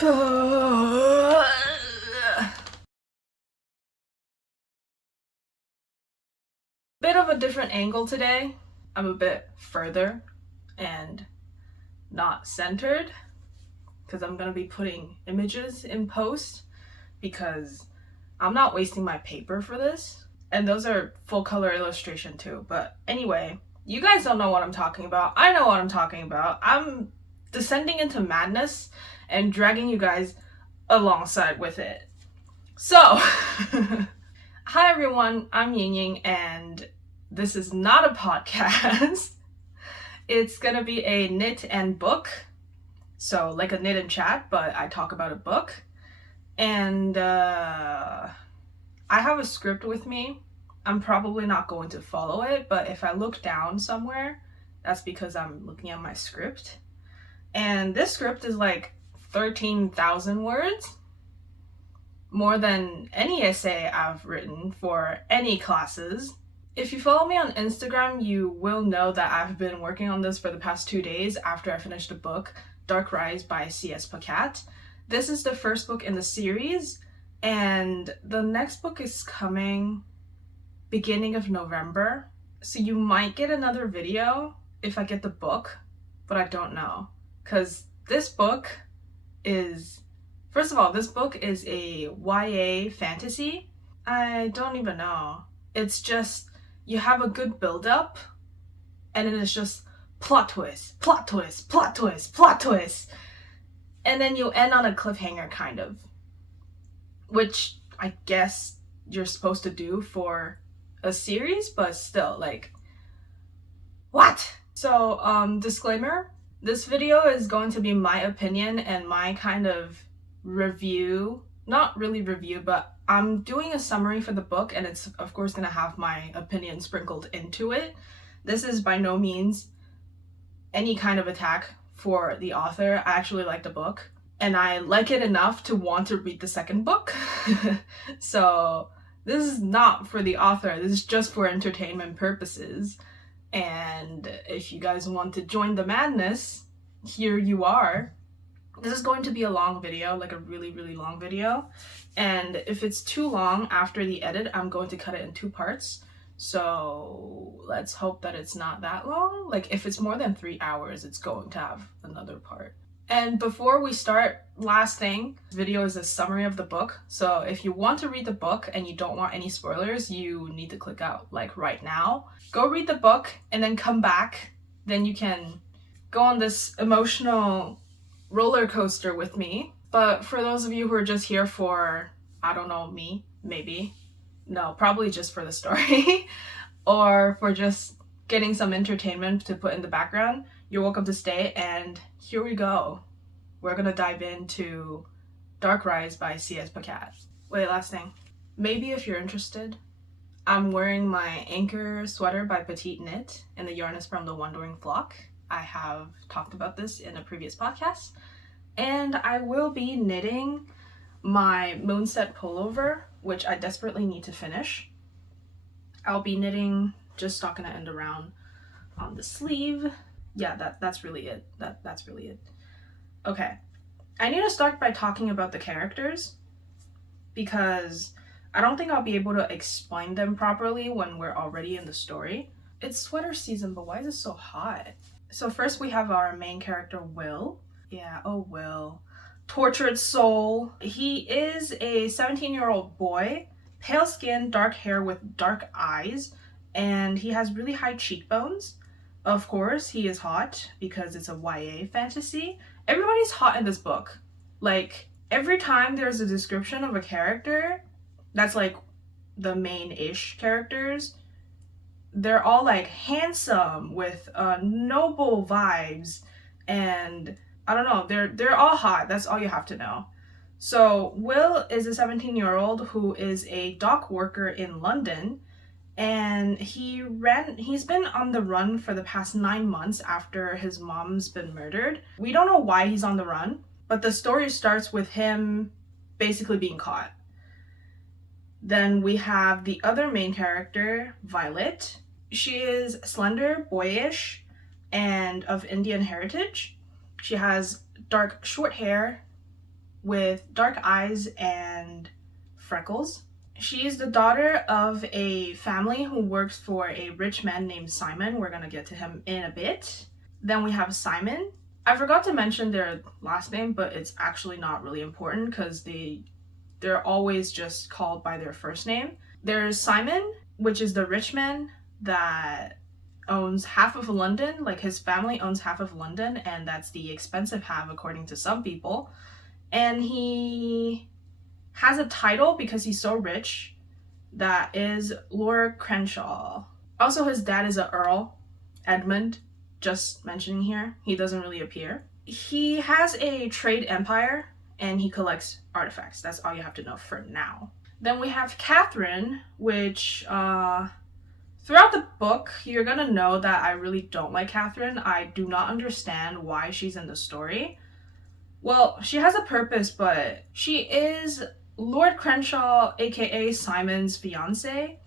Bit of a different angle today. I'm a bit further and not centered because I'm gonna be putting images in post because I'm not wasting my paper for this. And those are full color illustration too. But anyway, you guys don't know what I'm talking about. I know what I'm talking about. I'm descending into madness and dragging you guys alongside with it. So, hi everyone, I'm Ying Ying and this is not a podcast. It's gonna be a knit and book. So like a knit and chat, but I talk about a book. And I have a script with me. I'm probably not going to follow it, but if I look down somewhere, that's because I'm looking at my script. And this script is like 13,000 words. More than any essay I've written for any classes. If you follow me on Instagram, you will know that I've been working on this for the past 2 days after I finished a book, Dark Rise by C.S. Pacat. This is the first book in the series, and the next book is coming beginning of November. So you might get another video if I get the book, but I don't know. Because this book is... First of all, this book is a YA fantasy. I don't even know. It's just, you have a good build-up, and then it's just plot twist, plot twist, plot twist, plot twist. And then you end on a cliffhanger, kind of. Which I guess you're supposed to do for a series, but still, like, what? So, disclaimer, this video is going to be my opinion and my kind of review, not really review, but I'm doing a summary for the book and it's of course gonna have my opinion sprinkled into it. This is by no means any kind of attack for the author. I actually like the book and I like it enough to want to read the second book. So this is not for the author, this is just for entertainment purposes. And if you guys want to join the madness, here you are. This is going to be a long video, like a really, really long video. And if it's too long after the edit, I'm going to cut it in 2 parts. So let's hope that it's not that long. Like if it's more than 3 hours, it's going to have another part. And before we start, last thing, this video is a summary of the book. So if you want to read the book and you don't want any spoilers, you need to click out like right now. Go read the book and then come back. Then you can go on this emotional roller coaster with me. But for those of you who are just here for, I don't know, me, maybe, no, probably just for the story, or for just getting some entertainment to put in the background, you're welcome to stay. And here we go. We're gonna dive into Dark Rise by C.S. Pacat. Wait, last thing. Maybe if you're interested, I'm wearing my Anchor sweater by Petite Knit, and the yarn is from the Wandering Flock. I have talked about this in a previous podcast. And I will be knitting my Moonset pullover, which I desperately need to finish. I'll be knitting just stocking the end around on the sleeve. Yeah, that's really it. That's really it. Okay. I need to start by talking about the characters because I don't think I'll be able to explain them properly when we're already in the story. It's sweater season, but why is it so hot? So first we have our main character, Will. Yeah, oh Will. Tortured soul. He is a 17-year-old boy, pale skin, dark hair with dark eyes, and he has really high cheekbones. Of course, he is hot because it's a YA fantasy. Everybody's hot in this book. Like, every time there's a description of a character that's like the main-ish characters, they're all like handsome with noble vibes, and I don't know, they're all hot. That's all you have to know. So Will is a 17-year-old who is a dock worker in London, and he's been on the run for the past 9 months after his mom's been murdered. We don't know why he's on the run, but the story starts with him basically being caught. Then we have the other main character, Violet. She is slender, boyish, and of Indian heritage. She has dark short hair, with dark eyes and freckles. She is the daughter of a family who works for a rich man named Simon. We're gonna get to him in a bit. Then we have Simon. I forgot to mention their last name, but it's actually not really important because they're always just called by their first name. There's Simon, which is the rich man that owns half of London. Like, his family owns half of London, and that's the expensive half according to some people. And he has a title because he's so rich, that is Lord Crenshaw. Also, his dad is a Earl, Edmund, just mentioning here. He doesn't really appear. He has a trade empire and he collects artifacts. That's all you have to know for now. Then we have Catherine, which throughout the book, you're gonna know that I really don't like Catherine. I do not understand why she's in the story. Well, she has a purpose, but she is Lord Crenshaw, aka Simon's fiance,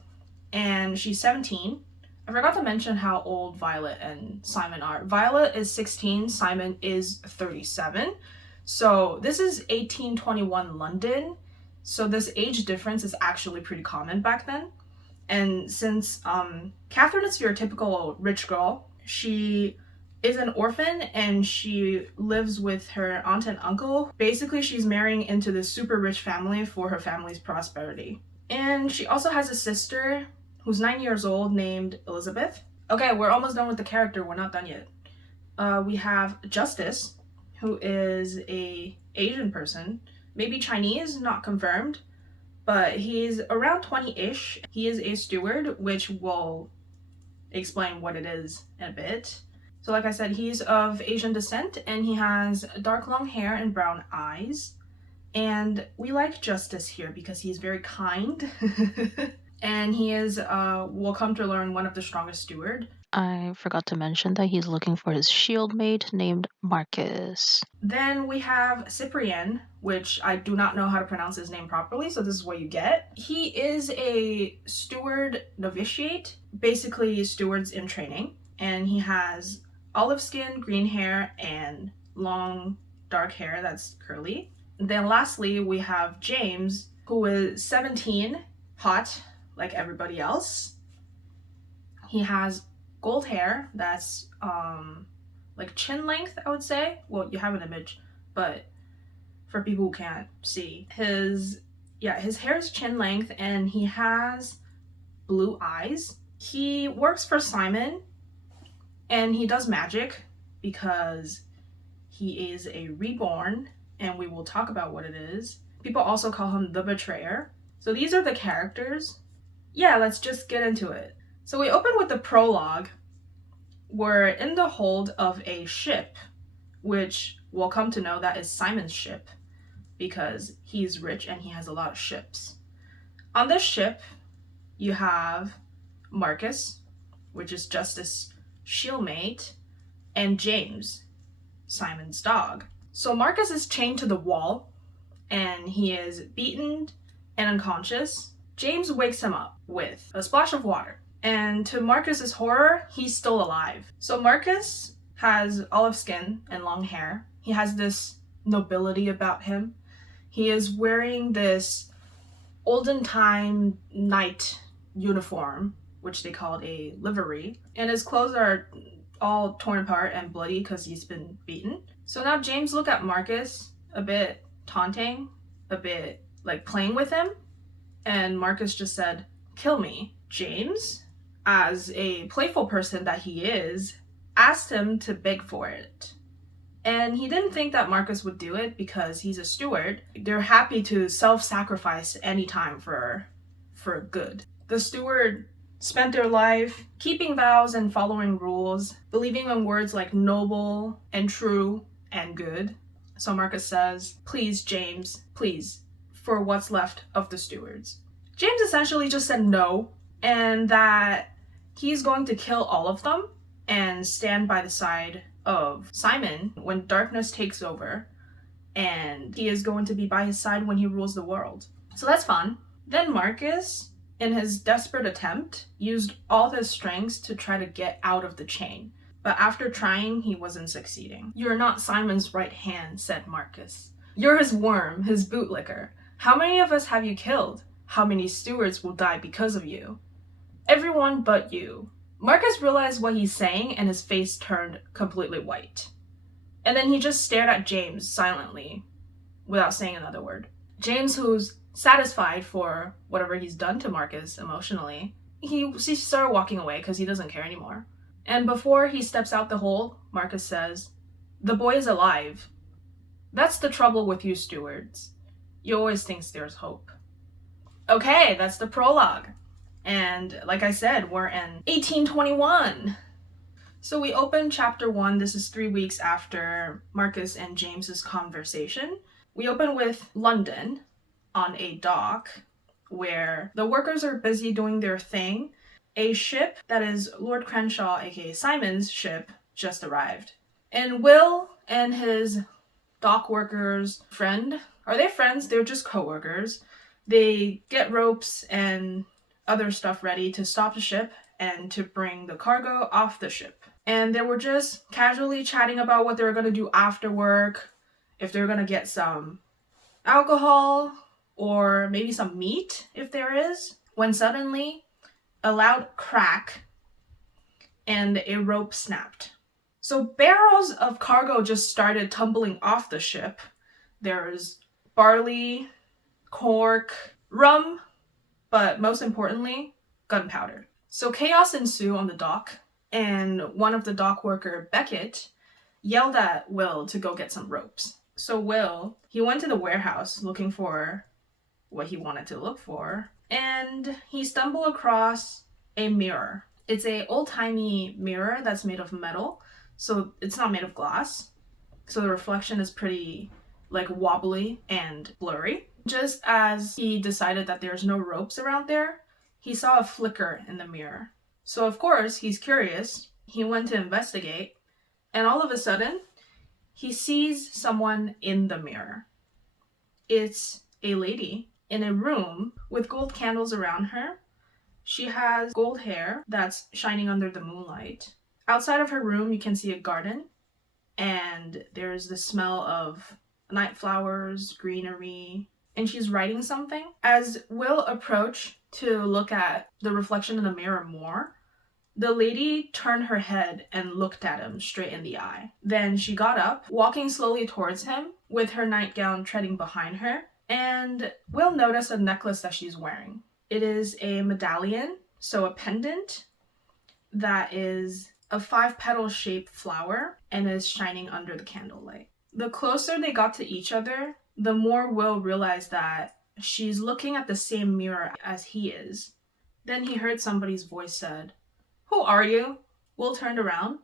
and she's 17. I forgot to mention how old Violet and Simon are. Violet is 16, Simon is 37. So this is 1821 London. So this age difference is actually pretty common back then. And since Catherine is your typical rich girl, she is an orphan and she lives with her aunt and uncle. Basically, she's marrying into this super rich family for her family's prosperity. And she also has a sister who's 9 years old named Elizabeth. Okay, we're almost done with the character. We're not done yet. We have Justice, who is a Asian person, maybe Chinese, not confirmed, but he's around 20-ish. He is a steward, which will explain what it is in a bit. So like I said, he's of Asian descent and he has dark long hair and brown eyes. And we like Justice here because he's very kind. And he is, we'll come to learn, one of the strongest steward. I forgot to mention that he's looking for his shield mate named Marcus. Then we have Cyprien, which I do not know how to pronounce his name properly, so this is what you get. He is a steward novitiate, basically stewards in training, and he has olive skin, green hair, and long dark hair that's curly. Then lastly, we have James, who is 17, hot like everybody else. He has gold hair that's like chin length, I would say. Well, you have an image, but for people who can't see, his hair is chin length and he has blue eyes. He works for Simon and he does magic because he is a reborn, and we will talk about what it is. People also call him the Betrayer. So these are the characters. Yeah, let's just get into it. So we open with the prologue. We're in the hold of a ship, which we'll come to know that is Simon's ship because he's rich and he has a lot of ships. On this ship, you have Marcus, which is Justice's shieldmate, and James, Simon's dog. So Marcus is chained to the wall and he is beaten and unconscious. James wakes him up with a splash of water. And to Marcus's horror, he's still alive. So Marcus has olive skin and long hair. He has this nobility about him. He is wearing this olden time knight uniform, which they called a livery. And his clothes are all torn apart and bloody because he's been beaten. So now James look at Marcus a bit taunting, a bit like playing with him. And Marcus just said, "Kill me." James, as a playful person that he is, asked him to beg for it. And he didn't think that Marcus would do it because he's a steward. They're happy to self-sacrifice anytime for good. The steward spent their life keeping vows and following rules, believing in words like noble and true and good. So Marcus says, "Please, James, please, for what's left of the stewards." James essentially just said no, and that he's going to kill all of them and stand by the side of Simon when darkness takes over, and he is going to be by his side when he rules the world. So that's fun. Then Marcus, in his desperate attempt, used all his strengths to try to get out of the chain. But after trying, he wasn't succeeding. "You're not Simon's right hand," said Marcus. You're his worm, his bootlicker. How many of us have you killed? How many stewards will die because of you? Everyone but you. Marcus realized what he's saying and his face turned completely white. And then he just stared at James silently, without saying another word. James, who's satisfied for whatever he's done to Marcus emotionally, he started walking away because he doesn't care anymore. And before he steps out the hole, Marcus says, "The boy is alive. That's the trouble with you stewards. You always think there's hope." Okay, that's the prologue. And like I said, we're in 1821. So we open chapter 1. This is 3 weeks after Marcus and James's conversation. We open with London on a dock where the workers are busy doing their thing. A ship that is Lord Crenshaw, aka Simon's ship, just arrived. And Will and his dock workers friend, are they friends? They're just co-workers. They get ropes and other stuff ready to stop the ship and to bring the cargo off the ship. And they were just casually chatting about what they were going to do after work, if they were going to get some alcohol or maybe some meat if there is, when suddenly a loud crack and a rope snapped. So barrels of cargo just started tumbling off the ship. There's barley, cork, rum, but most importantly, gunpowder. So chaos ensued on the dock, and one of the dock worker, Beckett, yelled at Will to go get some ropes. So Will, he went to the warehouse looking for what he wanted to look for, and he stumbled across a mirror. It's a old-timey mirror that's made of metal, so it's not made of glass. So the reflection is pretty wobbly and blurry. Just as he decided that there's no ropes around there, he saw a flicker in the mirror. So of course, he's curious. He went to investigate, and all of a sudden, he sees someone in the mirror. It's a lady in a room with gold candles around her. She has gold hair that's shining under the moonlight. Outside of her room, you can see a garden, and there's the smell of night flowers, greenery, and she's writing something. As Will approached to look at the reflection in the mirror more, the lady turned her head and looked at him straight in the eye. Then she got up, walking slowly towards him, with her nightgown treading behind her, and Will noticed a necklace that she's wearing. It is a medallion, so a pendant, that is a 5-petal shaped flower and is shining under the candlelight. The closer they got to each other, the more Will realized that she's looking at the same mirror as he is. Then he heard somebody's voice said, "Who are you?" Will turned around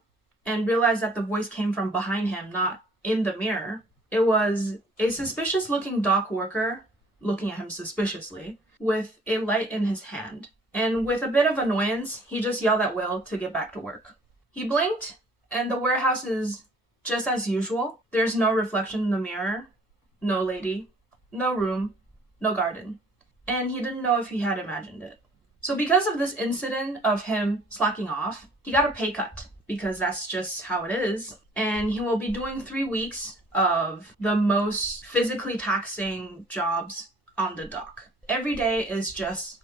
and realized that the voice came from behind him, not in the mirror. It was a suspicious-looking dock worker looking at him suspiciously with a light in his hand. And with a bit of annoyance, he just yelled at Will to get back to work. He blinked, and the warehouse is just as usual. There's no reflection in the mirror, no lady, no room, no garden. And he didn't know if he had imagined it. So because of this incident of him slacking off, he got a pay cut, because that's just how it is. And he will be doing 3 weeks of the most physically taxing jobs on the dock. Every day is just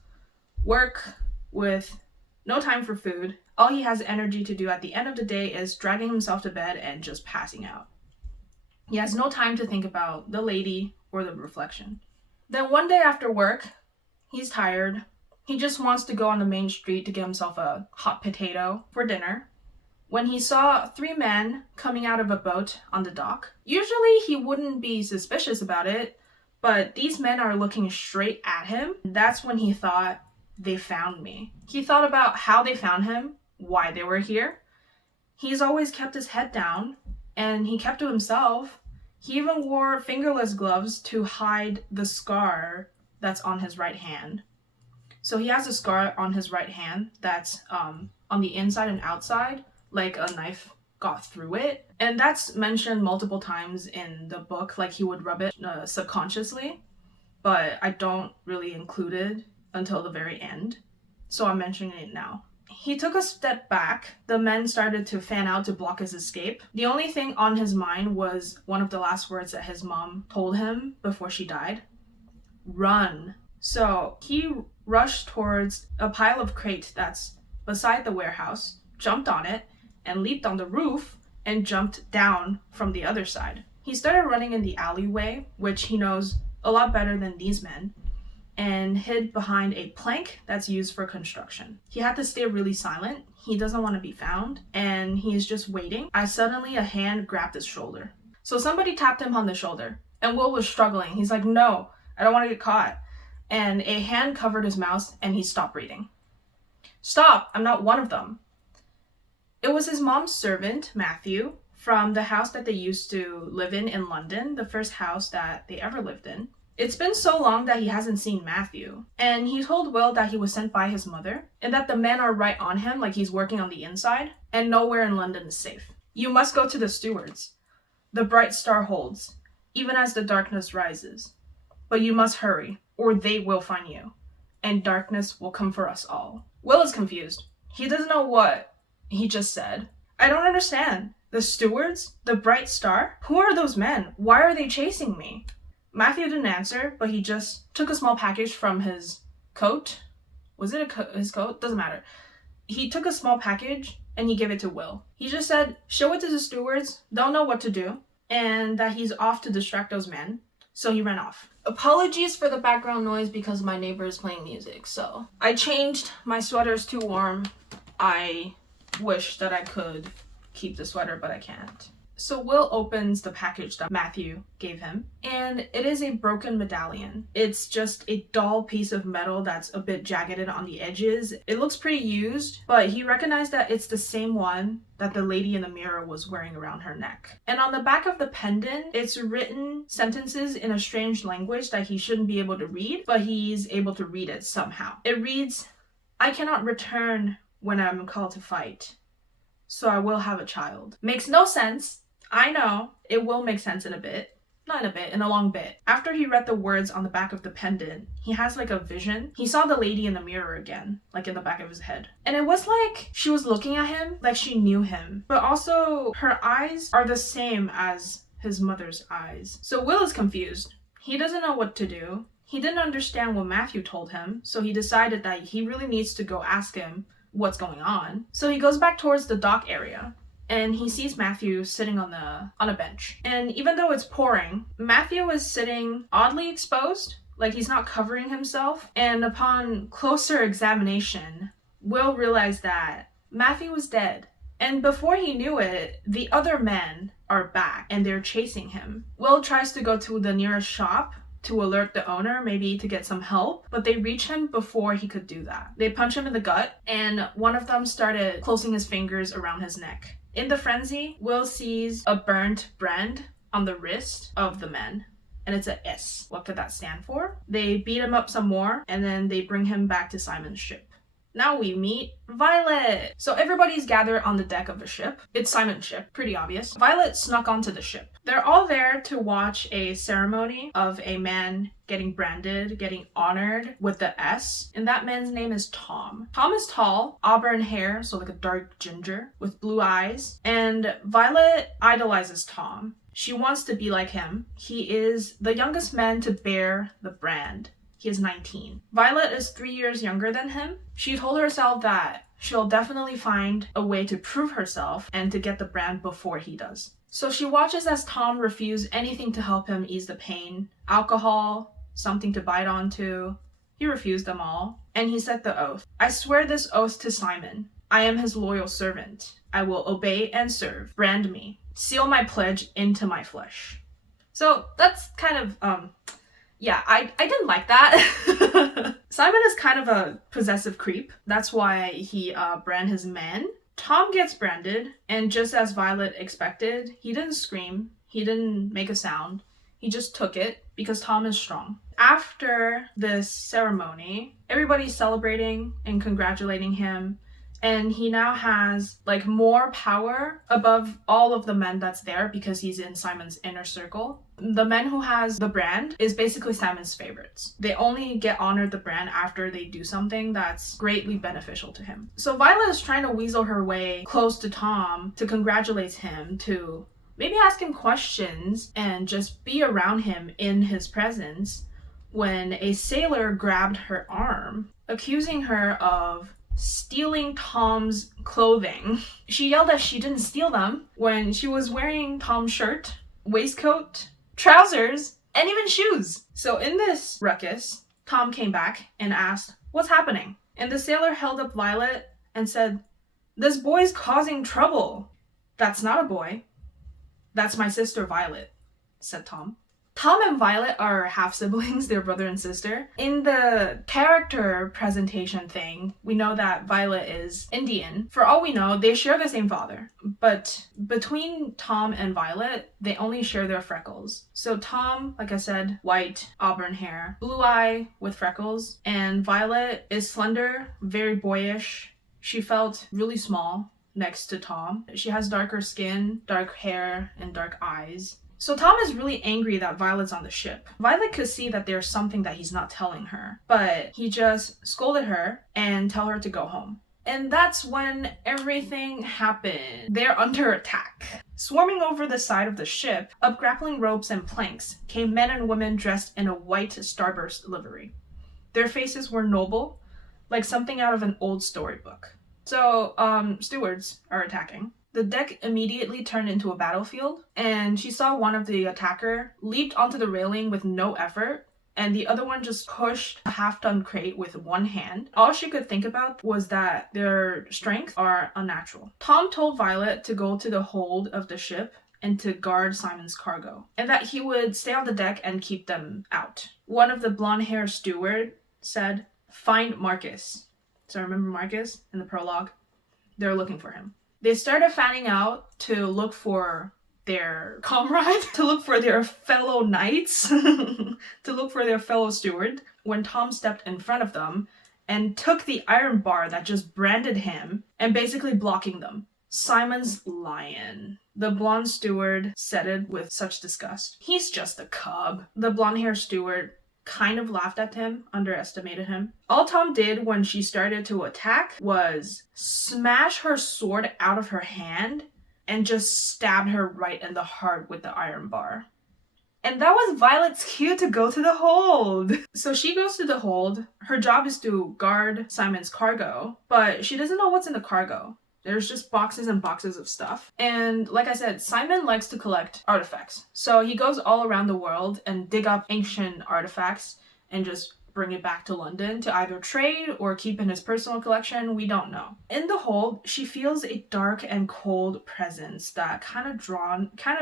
work with no time for food. All he has energy to do at the end of the day is dragging himself to bed and just passing out. He has no time to think about the lady or the reflection. Then one day after work, he's tired. He just wants to go on the main street to get himself a hot potato for dinner, when he saw 3 men coming out of a boat on the dock. Usually he wouldn't be suspicious about it, but these men are looking straight at him. That's when he thought, they found me. He thought about how they found him, why they were here. He's always kept his head down, and he kept to himself. He even wore fingerless gloves to hide the scar that's on his right hand. So he has a scar on his right hand that's on the inside and outside, like a knife got through it. And that's mentioned multiple times in the book, like he would rub it subconsciously, but I don't really include it until the very end. So I'm mentioning it now. He took a step back. The men started to fan out to block his escape. The only thing on his mind was one of the last words that his mom told him before she died. Run. So he rushed towards a pile of crates that's beside the warehouse, jumped on it, and leaped on the roof and jumped down from the other side. He started running in the alleyway, which he knows a lot better than these men, and hid behind a plank that's used for construction. He had to stay really silent. He doesn't want to be found, and he's just waiting as suddenly a hand grabbed his shoulder. So somebody tapped him on the shoulder, and Will was struggling. He's like, no, I don't want to get caught. And a hand covered his mouth, and he stopped breathing. Stop, I'm not one of them. It was his mom's servant, Matthew, from the house that they used to live in London, the first house that they ever lived in. It's been so long that he hasn't seen Matthew, and he told Will that he was sent by his mother, and that the men are right on him like he's working on the inside, and nowhere in London is safe. You must go to the stewards. The bright star holds, even as the darkness rises. But you must hurry, or they will find you, and darkness will come for us all. Will is confused. He doesn't know what he just said. I don't understand. The stewards? The bright star? Who are those men? Why are they chasing me? Matthew didn't answer, but he just took a small package from his coat. Was it his coat? Doesn't matter. He took a small package and he gave it to Will. He just said, show it to the stewards, don't know what to do, and that he's off to distract those men. So he ran off. Apologies for the background noise because my neighbor is playing music, so. I changed, my sweater's too warm. I wish that I could keep the sweater, but I can't. So Will opens the package that Matthew gave him, and it is a broken medallion. It's just a dull piece of metal that's a bit jagged on the edges. It looks pretty used, but he recognized that it's the same one that the lady in the mirror was wearing around her neck. And on the back of the pendant, it's written sentences in a strange language that he shouldn't be able to read, but he's able to read it somehow. It reads, I cannot return when I'm called to fight, so I will have a child. Makes no sense. I know, it will make sense in a bit. Not in a bit, in a long bit. After he read the words on the back of the pendant, he has like a vision. He saw the lady in the mirror again, like in the back of his head. And it was like she was looking at him, like she knew him. But also, her eyes are the same as his mother's eyes. So Will is confused. He doesn't know what to do. He didn't understand what Matthew told him, so he decided that he really needs to go ask him what's going on. So he goes back towards the dock area, and he sees Matthew sitting on a bench. And even though it's pouring, Matthew is sitting oddly exposed, like he's not covering himself. And upon closer examination, Will realized that Matthew was dead. And before he knew it, the other men are back and they're chasing him. Will tries to go to the nearest shop to alert the owner, maybe to get some help, but they reach him before he could do that. They punch him in the gut, and one of them started closing his fingers around his neck. In the frenzy, Will sees a burnt brand on the wrist of the men, and it's a S. What could that stand for? They beat him up some more, and then they bring him back to Simon's ship. Now we meet Violet. So everybody's gathered on the deck of the ship. It's Simon's ship, pretty obvious. Violet snuck onto the ship. They're all there to watch a ceremony of a man getting branded, getting honored with the S. And that man's name is Tom. Tom is tall, auburn hair, so like a dark ginger, with blue eyes. And Violet idolizes Tom. She wants to be like him. He is the youngest man to bear the brand. He is 19. Violet is 3 years younger than him. She told herself that she'll definitely find a way to prove herself and to get the brand before he does. So she watches as Tom refuses anything to help him ease the pain. Alcohol, something to bite onto. He refused them all. And he said the oath. I swear this oath to Simon. I am his loyal servant. I will obey and serve. Brand me. Seal my pledge into my flesh. So that's kind of, yeah, I didn't like that. Simon is kind of a possessive creep. That's why he brand his men. Tom gets branded, and just as Violet expected, he didn't scream. He didn't make a sound. He just took it because Tom is strong. After this ceremony, everybody's celebrating and congratulating him. And he now has like more power above all of the men that's there because he's in Simon's inner circle. The men who has the brand is basically Simon's favorites. They only get honored the brand after they do something that's greatly beneficial to him. So Violet is trying to weasel her way close to Tom to congratulate him, to maybe ask him questions and just be around him in his presence, when a sailor grabbed her arm, accusing her of stealing Tom's clothing. She yelled that she didn't steal them when she was wearing Tom's shirt, waistcoat, trousers, and even shoes. So in this ruckus, Tom came back and asked, "What's happening?" And the sailor held up Violet and said, "This boy's causing trouble." "That's not a boy. That's my sister Violet," said Tom. Tom and Violet are half-siblings, they're brother and sister. In the character presentation thing, we know that Violet is Indian. For all we know, they share the same father. But between Tom and Violet, they only share their freckles. So Tom, like I said, white, auburn hair, blue eye with freckles. And Violet is slender, very boyish. She felt really small next to Tom. She has darker skin, dark hair, and dark eyes. So Tom is really angry that Violet's on the ship. Violet could see that there's something that he's not telling her, but he just scolded her and tell her to go home. And that's when everything happened. They're under attack. Swarming over the side of the ship, up grappling ropes and planks, came men and women dressed in a white starburst livery. Their faces were noble, like something out of an old storybook. So, stewards are attacking. The deck immediately turned into a battlefield, and she saw one of the attacker leaped onto the railing with no effort, and the other one just pushed a half-done crate with one hand. All she could think about was that their strengths are unnatural. Tom told Violet to go to the hold of the ship and to guard Simon's cargo, and that he would stay on the deck and keep them out. One of the blonde-haired steward said, "Find Marcus." So remember Marcus in the prologue? They're looking for him. They started fanning out to look for their comrade, to look for their fellow knights, to look for their fellow steward, when Tom stepped in front of them and took the iron bar that just branded him and basically blocking them. "Simon's lion." The blonde steward said it with such disgust. "He's just a cub." The blonde-haired steward kind of laughed at him, underestimated him. All Tom did when she started to attack was smash her sword out of her hand and just stabbed her right in the heart with the iron bar. And that was Violet's cue to go to the hold. So she goes to the hold. Her job is to guard Simon's cargo, but she doesn't know what's in the cargo. There's just boxes and boxes of stuff. And like I said, Simon likes to collect artifacts. So he goes all around the world and dig up ancient artifacts and just bring it back to London to either trade or keep in his personal collection. We don't know. In the hold, she feels a dark and cold presence that kind of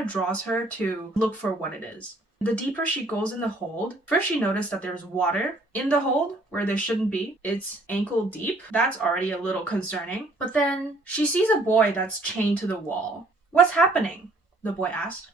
draws her to look for what it is. The deeper she goes in the hold, first she noticed that there's water in the hold where there shouldn't be. It's ankle deep. That's already a little concerning. But then she sees a boy that's chained to the wall. "What's happening?" the boy asked.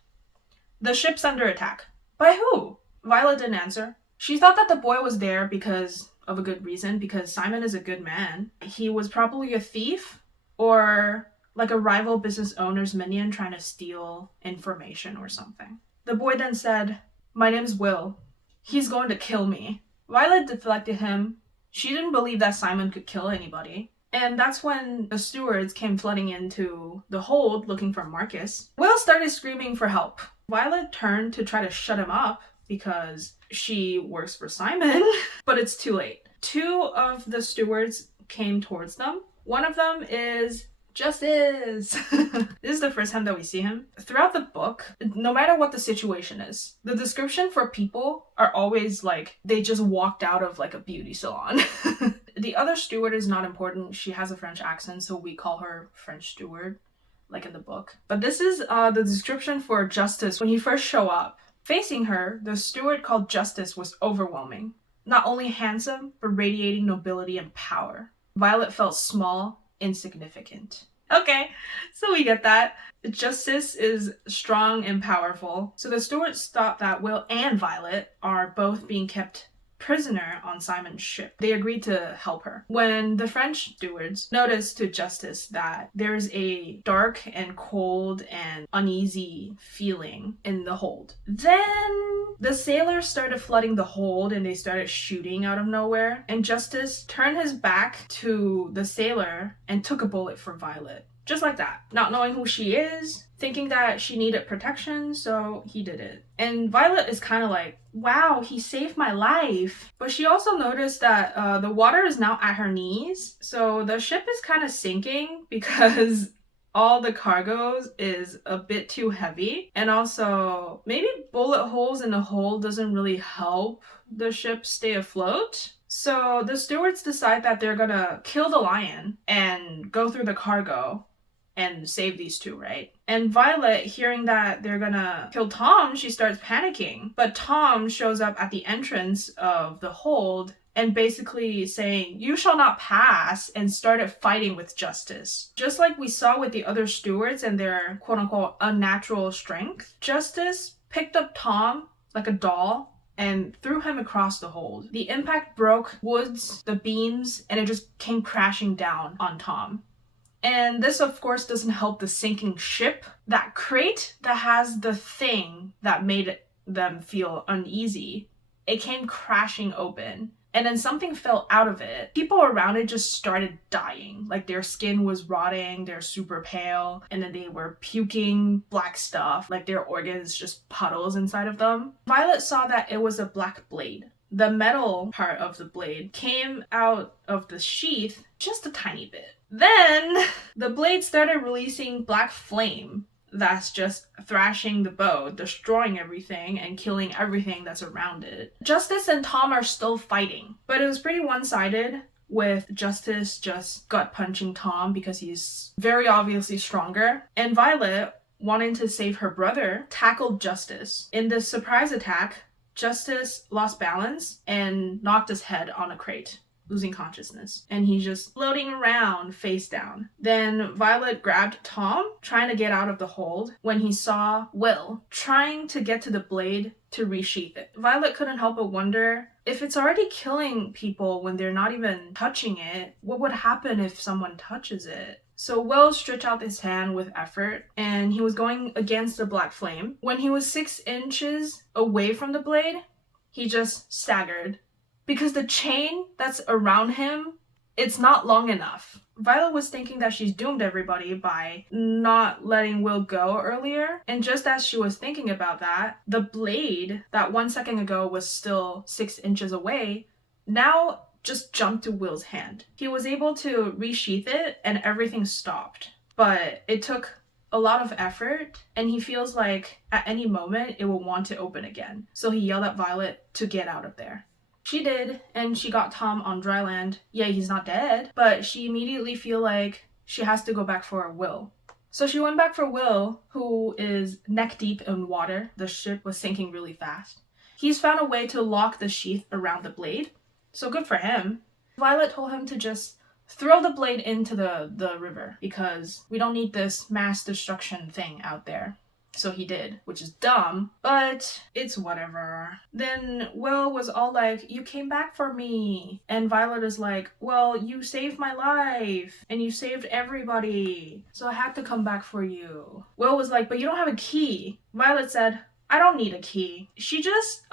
"The ship's under attack." "By who?" Violet didn't answer. She thought that the boy was there because of a good reason, because Simon is a good man. He was probably a thief or like a rival business owner's minion trying to steal information or something. The boy then said, "My name's Will. He's going to kill me." Violet deflected him. She didn't believe that Simon could kill anybody. And that's when the stewards came flooding into the hold looking for Marcus. Will started screaming for help. Violet turned to try to shut him up because she works for Simon, but it's too late. Two of the stewards came towards them. One of them is Justice. This is the first time that we see him. Throughout the book, no matter what the situation is, the description for people are always like they just walked out of like a beauty salon. The other steward is not important. She has a French accent, so we call her French steward, like in the book. But this is the description for Justice when he first show up. Facing her, the steward called Justice was overwhelming. Not only handsome, but radiating nobility and power. Violet felt small, insignificant. Okay, so we get that. Justice is strong and powerful. So the stewards thought that Will and Violet are both being kept prisoner on Simon's ship. They agreed to help her. When the French stewards noticed to Justice that there's a dark and cold and uneasy feeling in the hold, then the sailors started flooding the hold and they started shooting out of nowhere, and Justice turned his back to the sailor and took a bullet for Violet. Just like that. Not knowing who she is, thinking that she needed protection, so he did it. And Violet is kind of like, wow, he saved my life. But she also noticed that the water is now at her knees, so the ship is kind of sinking because all the cargo is a bit too heavy. And also, maybe bullet holes in the hull doesn't really help the ship stay afloat. So the stewards decide that they're gonna kill the lion and go through the cargo and save these two, right? And Violet, hearing that they're gonna kill Tom, she starts panicking. But Tom shows up at the entrance of the hold and basically saying, "You shall not pass," and started fighting with Justice. Just like we saw with the other stewards and their quote-unquote unnatural strength, Justice picked up Tom like a doll and threw him across the hold. The impact broke woods, the beams, and it just came crashing down on Tom. And this, of course, doesn't help the sinking ship. That crate that has the thing that made them feel uneasy, it came crashing open. And then something fell out of it. People around it just started dying. Like their skin was rotting, they're super pale, and then they were puking black stuff, like their organs just puddles inside of them. Violet saw that it was a black blade. The metal part of the blade came out of the sheath just a tiny bit. Then the blade started releasing black flame that's just thrashing the boat, destroying everything and killing everything that's around it. Justice and Tom are still fighting, but it was pretty one-sided, with Justice just gut punching Tom because he's very obviously stronger. And Violet, wanting to save her brother, tackled Justice. In this surprise attack, Justice lost balance and knocked his head on a crate, losing consciousness, and he's just floating around face down. Then Violet grabbed Tom, trying to get out of the hold, when he saw Will trying to get to the blade to resheath it. Violet couldn't help but wonder, if it's already killing people when they're not even touching it, what would happen if someone touches it? So Will stretched out his hand with effort, and he was going against the black flame. When he was 6 inches away from the blade, he just staggered, because the chain that's around him, it's not long enough. Violet was thinking that she's doomed everybody by not letting Will go earlier, and just as she was thinking about that, the blade that 1 second ago was still 6 inches away, now just jumped to Will's hand. He was able to resheath it and everything stopped. But it took a lot of effort, and he feels like at any moment it will want to open again. So he yelled at Violet to get out of there. She did, and she got Tom on dry land. Yeah, he's not dead, but she immediately feel like she has to go back for Will. So she went back for Will, who is neck deep in water. The ship was sinking really fast. He's found a way to lock the sheath around the blade, so good for him. Violet told him to just throw the blade into the river, because we don't need this mass destruction thing out there. So he did, which is dumb, but it's whatever. Then Will was all like, "You came back for me." And Violet is like, "Well, you saved my life, and you saved everybody, so I had to come back for you." Will was like, "But you don't have a key." Violet said, "I don't need a key." She just,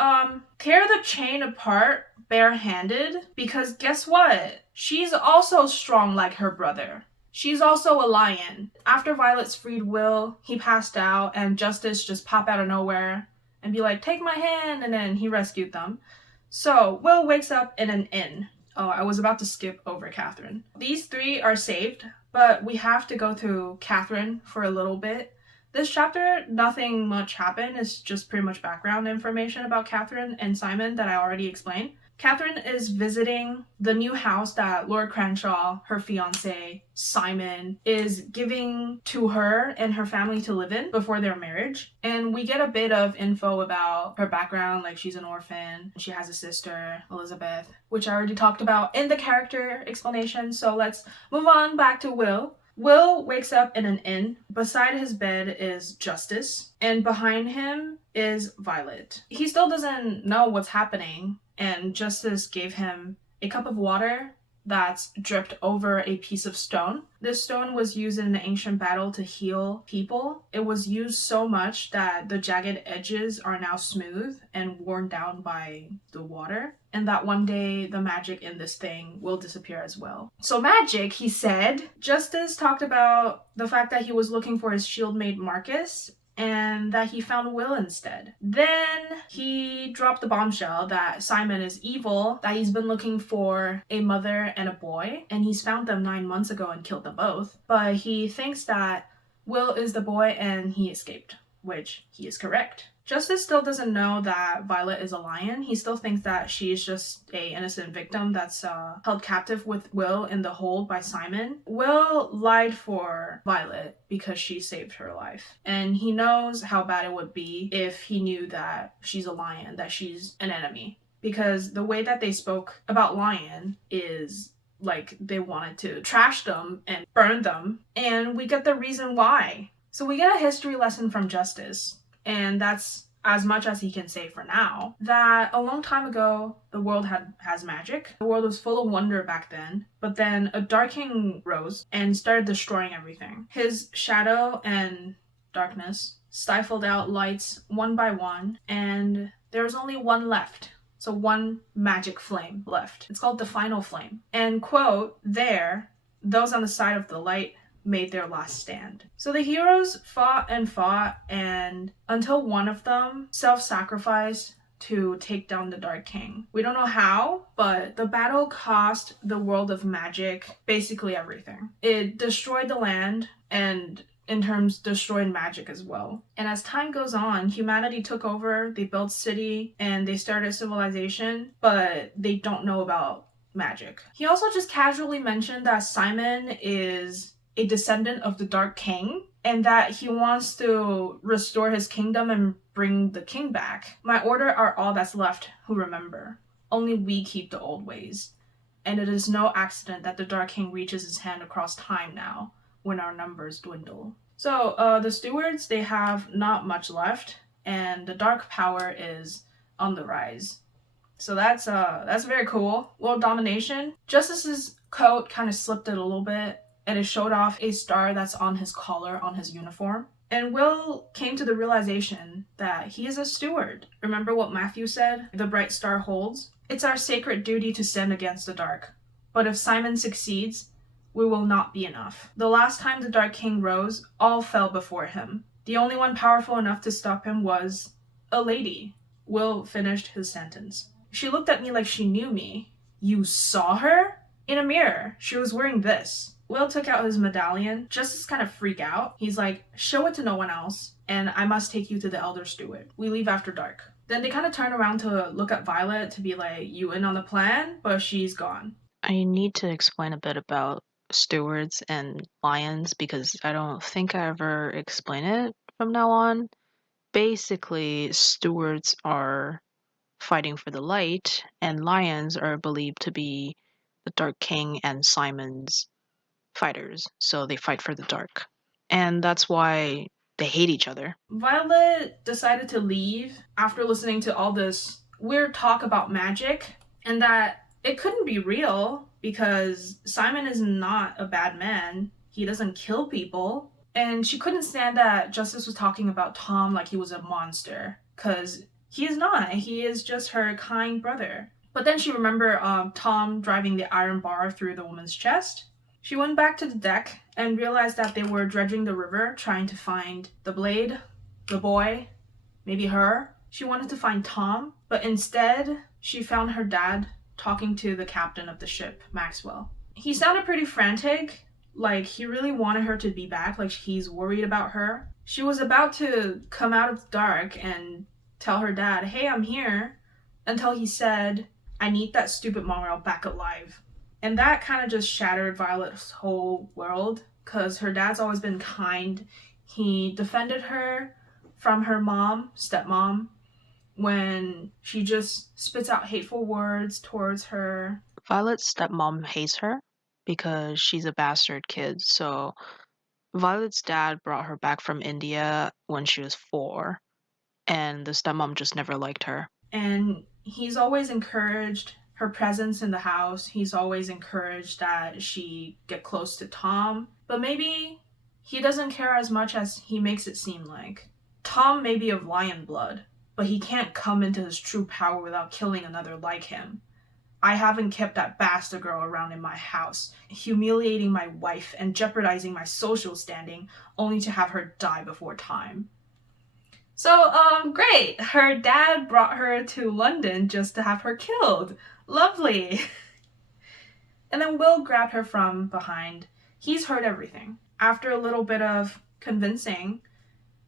tear the chain apart barehanded, because guess what? She's also strong like her brother. She's also a lion. After Violet's freed Will, he passed out, and Justice just pop out of nowhere and be like, "Take my hand," and then he rescued them. So Will wakes up in an inn. Oh, I was about to skip over Catherine. These three are saved, but we have to go through Catherine for a little bit. This chapter, nothing much happened. It's just pretty much background information about Catherine and Simon that I already explained. Catherine is visiting the new house that Lord Cranshaw, her fiancé, Simon, is giving to her and her family to live in before their marriage. And we get a bit of info about her background, like she's an orphan. She has a sister, Elizabeth, which I already talked about in the character explanation. So let's move on back to Will. Will wakes up in an inn. Beside his bed is Justice, and behind him is Violet. He still doesn't know what's happening, and Justice gave him a cup of water that's dripped over a piece of stone. This stone was used in an ancient battle to heal people. It was used so much that the jagged edges are now smooth and worn down by the water, and that one day the magic in this thing will disappear as well. So magic, he said. Justice talked about the fact that he was looking for his shieldmate Marcus, and that he found Will instead. Then he dropped the bombshell that Simon is evil, that he's been looking for a mother and a boy, and he's found them 9 months ago and killed them both. But he thinks that Will is the boy and he escaped, which he is correct. Justice still doesn't know that Violet is a lion. He still thinks that she's just a innocent victim that's held captive with Will in the hold by Simon. Will lied for Violet because she saved her life. And he knows how bad it would be if he knew that she's a lion, that she's an enemy. Because the way that they spoke about Lion is like they wanted to trash them and burn them. And we get the reason why. So we get a history lesson from Justice. And that's as much as he can say for now, that a long time ago, the world has magic. The world was full of wonder back then, but then a dark king rose and started destroying everything. His shadow and darkness stifled out lights one by one, and there was only one left. So one magic flame left. It's called the final flame. And quote, there, those on the side of the light made their last stand. So the heroes fought, and until one of them self-sacrificed to take down the Dark King. We don't know how, but the battle cost the world of magic basically everything. It destroyed the land, and in terms destroyed magic as well. And as time goes on, humanity took over, they built city, and they started civilization, but they don't know about magic. He also just casually mentioned that Simon is a descendant of the Dark King, and that he wants to restore his kingdom and bring the king back. My order are all that's left who remember. Only we keep the old ways. And it is no accident that the Dark King reaches his hand across time now, when our numbers dwindle. So, the stewards, they have not much left, and the dark power is on the rise. So that's very cool. World domination. Justice's coat kind of slipped it a little bit, and it showed off a star that's on his collar, on his uniform. And Will came to the realization that he is a steward. Remember what Matthew said? The bright star holds. It's our sacred duty to stand against the dark. But if Simon succeeds, we will not be enough. The last time the Dark King rose, all fell before him. The only one powerful enough to stop him was a lady. Will finished his sentence. She looked at me like she knew me. You saw her? In a mirror. She was wearing this. Will took out his medallion, just to kind of freak out. He's like, show it to no one else, and I must take you to the Elder Steward. We leave after dark. Then they kind of turn around to look at Violet to be like, you in on the plan? But she's gone. I need to explain a bit about stewards and lions because I don't think I ever explain it from now on. Basically, stewards are fighting for the light, and lions are believed to be the Dark King and Simon's fighters, so they fight for the dark. And that's why they hate each other. Violet decided to leave after listening to all this weird talk about magic, and that it couldn't be real because Simon is not a bad man. He doesn't kill people. And she couldn't stand that Justice was talking about Tom like he was a monster, because he is not. He is just her kind brother. But then she remembered Tom driving the iron bar through the woman's chest. She went back to the deck and realized that they were dredging the river trying to find the blade, the boy, maybe her. She wanted to find Tom, but instead she found her dad talking to the captain of the ship, Maxwell. He sounded pretty frantic, like he really wanted her to be back, like he's worried about her. She was about to come out of the dark and tell her dad, hey, I'm here, until he said, I need that stupid mongrel back alive. And that kind of just shattered Violet's whole world, because her dad's always been kind. He defended her from her mom, stepmom, when she just spits out hateful words towards her. Violet's stepmom hates her because she's a bastard kid, so Violet's dad brought her back from India when she was 4, and the stepmom just never liked her. And he's always encouraged her presence in the house. He's always encouraged that she get close to Tom. But maybe he doesn't care as much as he makes it seem like. Tom may be of lion blood, but he can't come into his true power without killing another like him. I haven't kept that bastard girl around in my house, humiliating my wife and jeopardizing my social standing, only to have her die before time. So, great. Her dad brought her to London just to have her killed. Lovely. And then Will grabbed her from behind. He's heard everything. After a little bit of convincing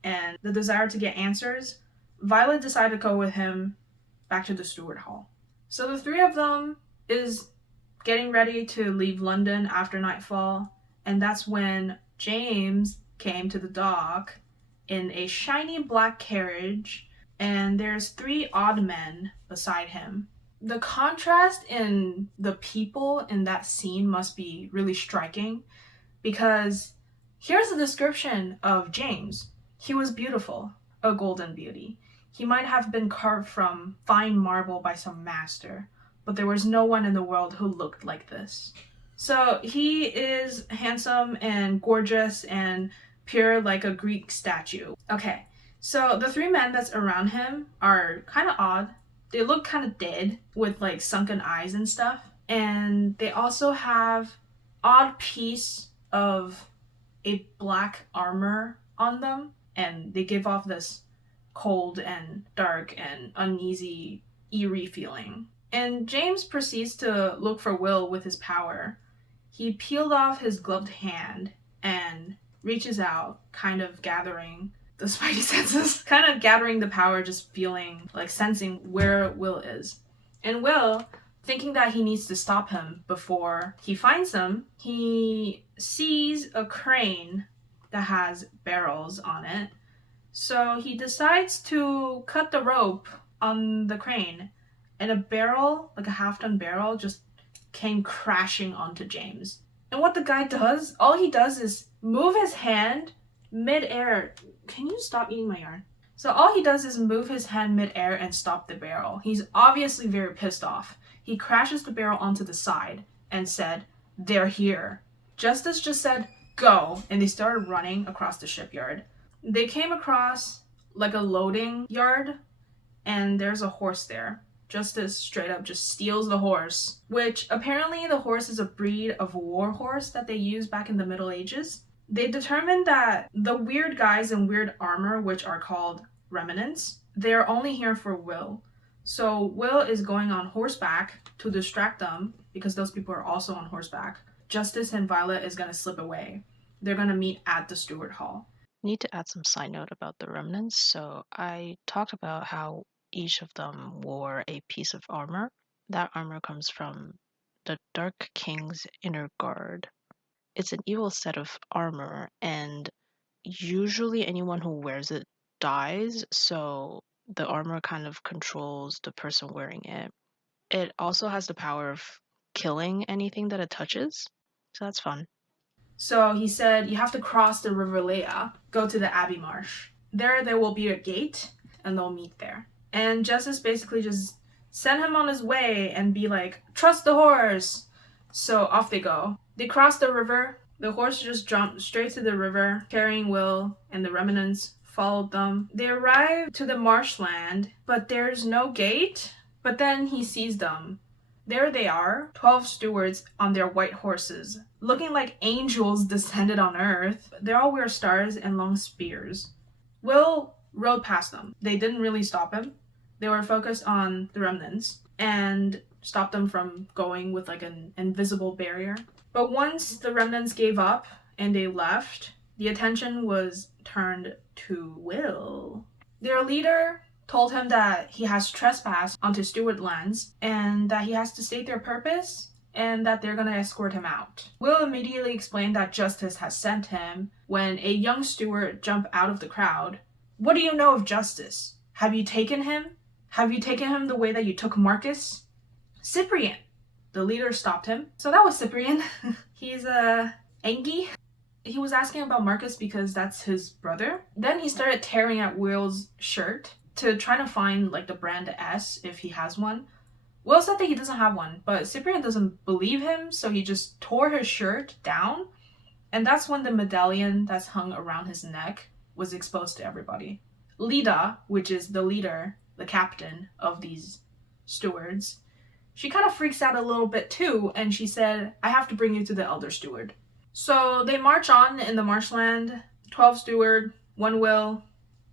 and the desire to get answers, Violet decided to go with him back to the steward hall. So the three of them is getting ready to leave London after nightfall, and that's when James came to the dock in a shiny black carriage, and there's three odd men beside him. The contrast in the people in that scene must be really striking, because here's a description of James. He was beautiful, a golden beauty. He might have been carved from fine marble by some master, but there was no one in the world who looked like this. So he is handsome and gorgeous and pure like a Greek statue. Okay, so the three men that's around him are kind of odd. They look kind of dead with like sunken eyes and stuff. And they also have odd piece of a black armor on them, and they give off this cold and dark and uneasy, eerie feeling. And James proceeds to look for Will with his power. He peeled off his gloved hand and reaches out, kind of gathering the spidey senses, kind of gathering the power, just feeling, like sensing where Will is. And Will, thinking that he needs to stop him before he finds him, he sees a crane that has barrels on it. So he decides to cut the rope on the crane, and a barrel, like a half-ton barrel, just came crashing onto James. And what the guy does, all he does is move his hand mid-air. Can you stop eating my yarn? So all he does is move his hand mid-air and stop the barrel. He's obviously very pissed off. He crashes the barrel onto the side and said, "They're here." Justice just said, "Go," and they started running across the shipyard. They came across like a loading yard, and there's a horse there. Justice straight up just steals the horse, which apparently the horse is a breed of war horse that they used back in the Middle Ages. They determined that the weird guys in weird armor, which are called remnants, they're only here for Will. So Will is going on horseback to distract them, because those people are also on horseback. Justice and Violet is going to slip away. They're going to meet at the steward hall. Need to add some side note about the remnants. So I talked about how each of them wore a piece of armor. That armor comes from the Dark King's inner guard. It's an evil set of armor, and usually anyone who wears it dies, so the armor kind of controls the person wearing it. It also has the power of killing anything that it touches, so that's fun. So he said, you have to cross the River Leia, go to the Abbey Marsh. There will be a gate, and they'll meet there. And Justice basically just sent him on his way and be like, trust the horse. So off they go. They cross the river. The horse just jumped straight to the river, carrying Will, and the remnants followed them. They arrive to the marshland, but there's no gate. But then he sees them. There they are, 12 stewards on their white horses, looking like angels descended on earth. They all wear stars and long spears. Will rode past them. They didn't really stop him. They were focused on the remnants and stopped them from going with like an invisible barrier. But once the remnants gave up and they left, the attention was turned to Will. Their leader told him that he has trespassed onto steward lands and that he has to state their purpose and that they're going to escort him out. Will immediately explained that Justice has sent him when a young steward jumped out of the crowd. What do you know of Justice? Have you taken him? Have you taken him the way that you took Marcus? Cyprian. The leader stopped him. So that was Cyprian. He's Angie. He was asking about Marcus because that's his brother. Then he started tearing at Will's shirt, to try to find like the brand S if he has one. Will said that he doesn't have one, but Cyprian doesn't believe him, so he just tore his shirt down, and that's when the medallion that's hung around his neck was exposed to everybody. Lida, which is the leader, the captain of these stewards, she kind of freaks out a little bit too, and she said, I have to bring you to the elder steward. So they march on in the marshland, 12 steward, 1 Will,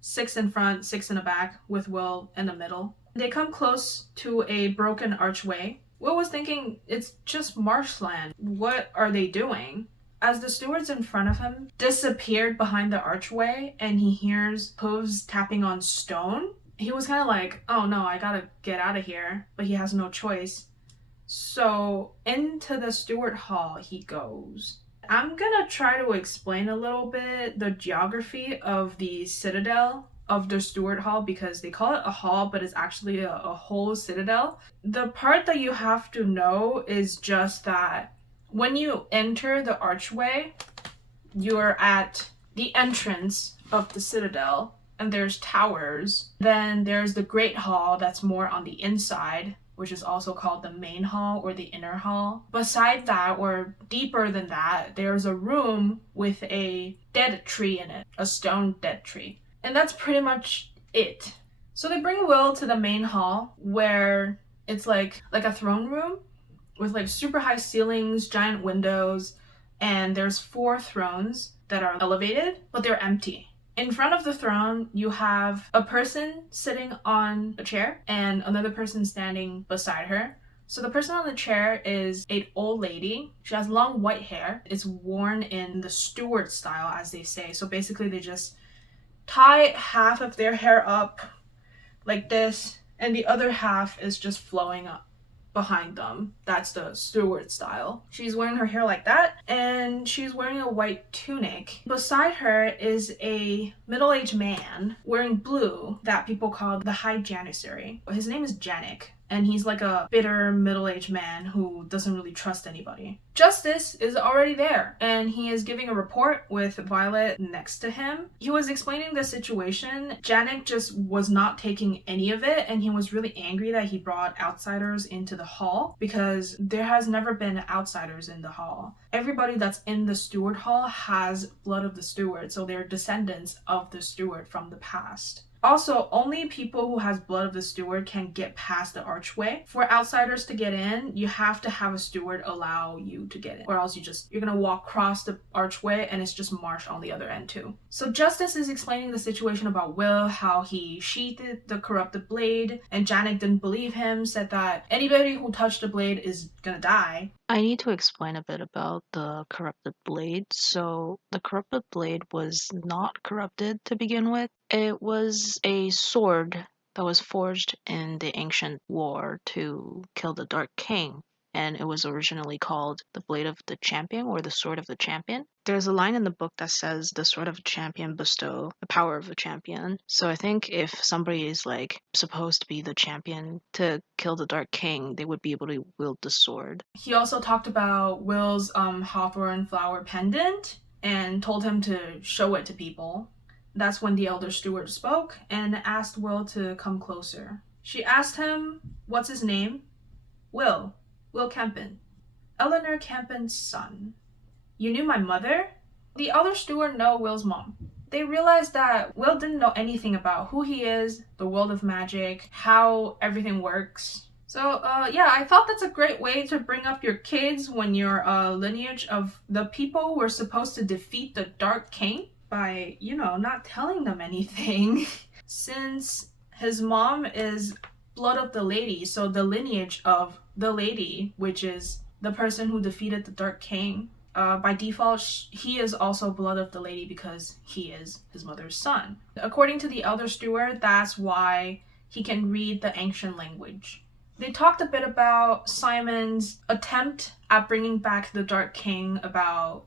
6 in front, 6 in the back, with Will in the middle. They come close to a broken archway. Will was thinking, it's just marshland. What are they doing? As the stewards in front of him disappeared behind the archway and he hears hooves tapping on stone, he was kind of like, oh no, I gotta get out of here, but he has no choice. So into the steward hall he goes. I'm gonna try to explain a little bit the geography of the citadel of the steward hall, because they call it a hall, but it's actually a whole citadel. The part that you have to know is just that when you enter the archway, you're at the entrance of the citadel, and there's towers. Then there's the great hall that's more on the inside, which is also called the main hall or the inner hall. Beside that, or deeper than that, there's a room with a dead tree in it, a stone dead tree. And that's pretty much it. So they bring Will to the main hall, where it's like a throne room with like super high ceilings, giant windows, and there's 4 thrones that are elevated, but they're empty. In front of the throne, you have a person sitting on a chair and another person standing beside her. So the person on the chair is an old lady. She has long white hair. It's worn in the steward style, as they say. So basically they just tie half of their hair up like this, and the other half is just flowing up behind them. That's the steward style. She's wearing her hair like that, and she's wearing a white tunic. Beside her is a middle-aged man wearing blue that people call the High Janissary. His name is Janik, and he's like a bitter middle-aged man who doesn't really trust anybody. Justice is already there, and he is giving a report with Violet next to him. He was explaining the situation. Janik just was not taking any of it, and he was really angry that he brought outsiders into the hall, because there has never been outsiders in the hall. Everybody that's in the steward hall has blood of the steward, so they're descendants of the steward from the past. Also, only people who has blood of the steward can get past the archway. For outsiders to get in, you have to have a steward allow you to get in, or else you're gonna walk across the archway and it's just marsh on the other end too. So Justice is explaining the situation about Will, how he sheathed the corrupted blade, and Janik didn't believe him, said that anybody who touched the blade is gonna die. I need to explain a bit about the corrupted blade. So, the corrupted blade was not corrupted to begin with. It was a sword that was forged in the ancient war to kill the Dark King, and it was originally called the Blade of the Champion or the Sword of the Champion. There's a line in the book that says the Sword of a Champion bestow the power of a champion. So I think if somebody is like supposed to be the champion to kill the Dark King, they would be able to wield the sword. He also talked about Will's hawthorn flower pendant and told him to show it to people. That's when the elder steward spoke and asked Will to come closer. She asked him, what's his name? Will Kempen. Eleanor Kempen's son. You knew my mother? The elder steward know Will's mom. They realized that Will didn't know anything about who he is, the world of magic, how everything works. So, yeah, I thought that's a great way to bring up your kids when you're a lineage of the people who were supposed to defeat the Dark King by, not telling them anything. Since his mom is blood of the lady, so the lineage of the lady, which is the person who defeated the Dark King, by default, he is also blood of the lady because he is his mother's son. According to the elder steward, that's why he can read the ancient language. They talked a bit about Simon's attempt at bringing back the Dark King about,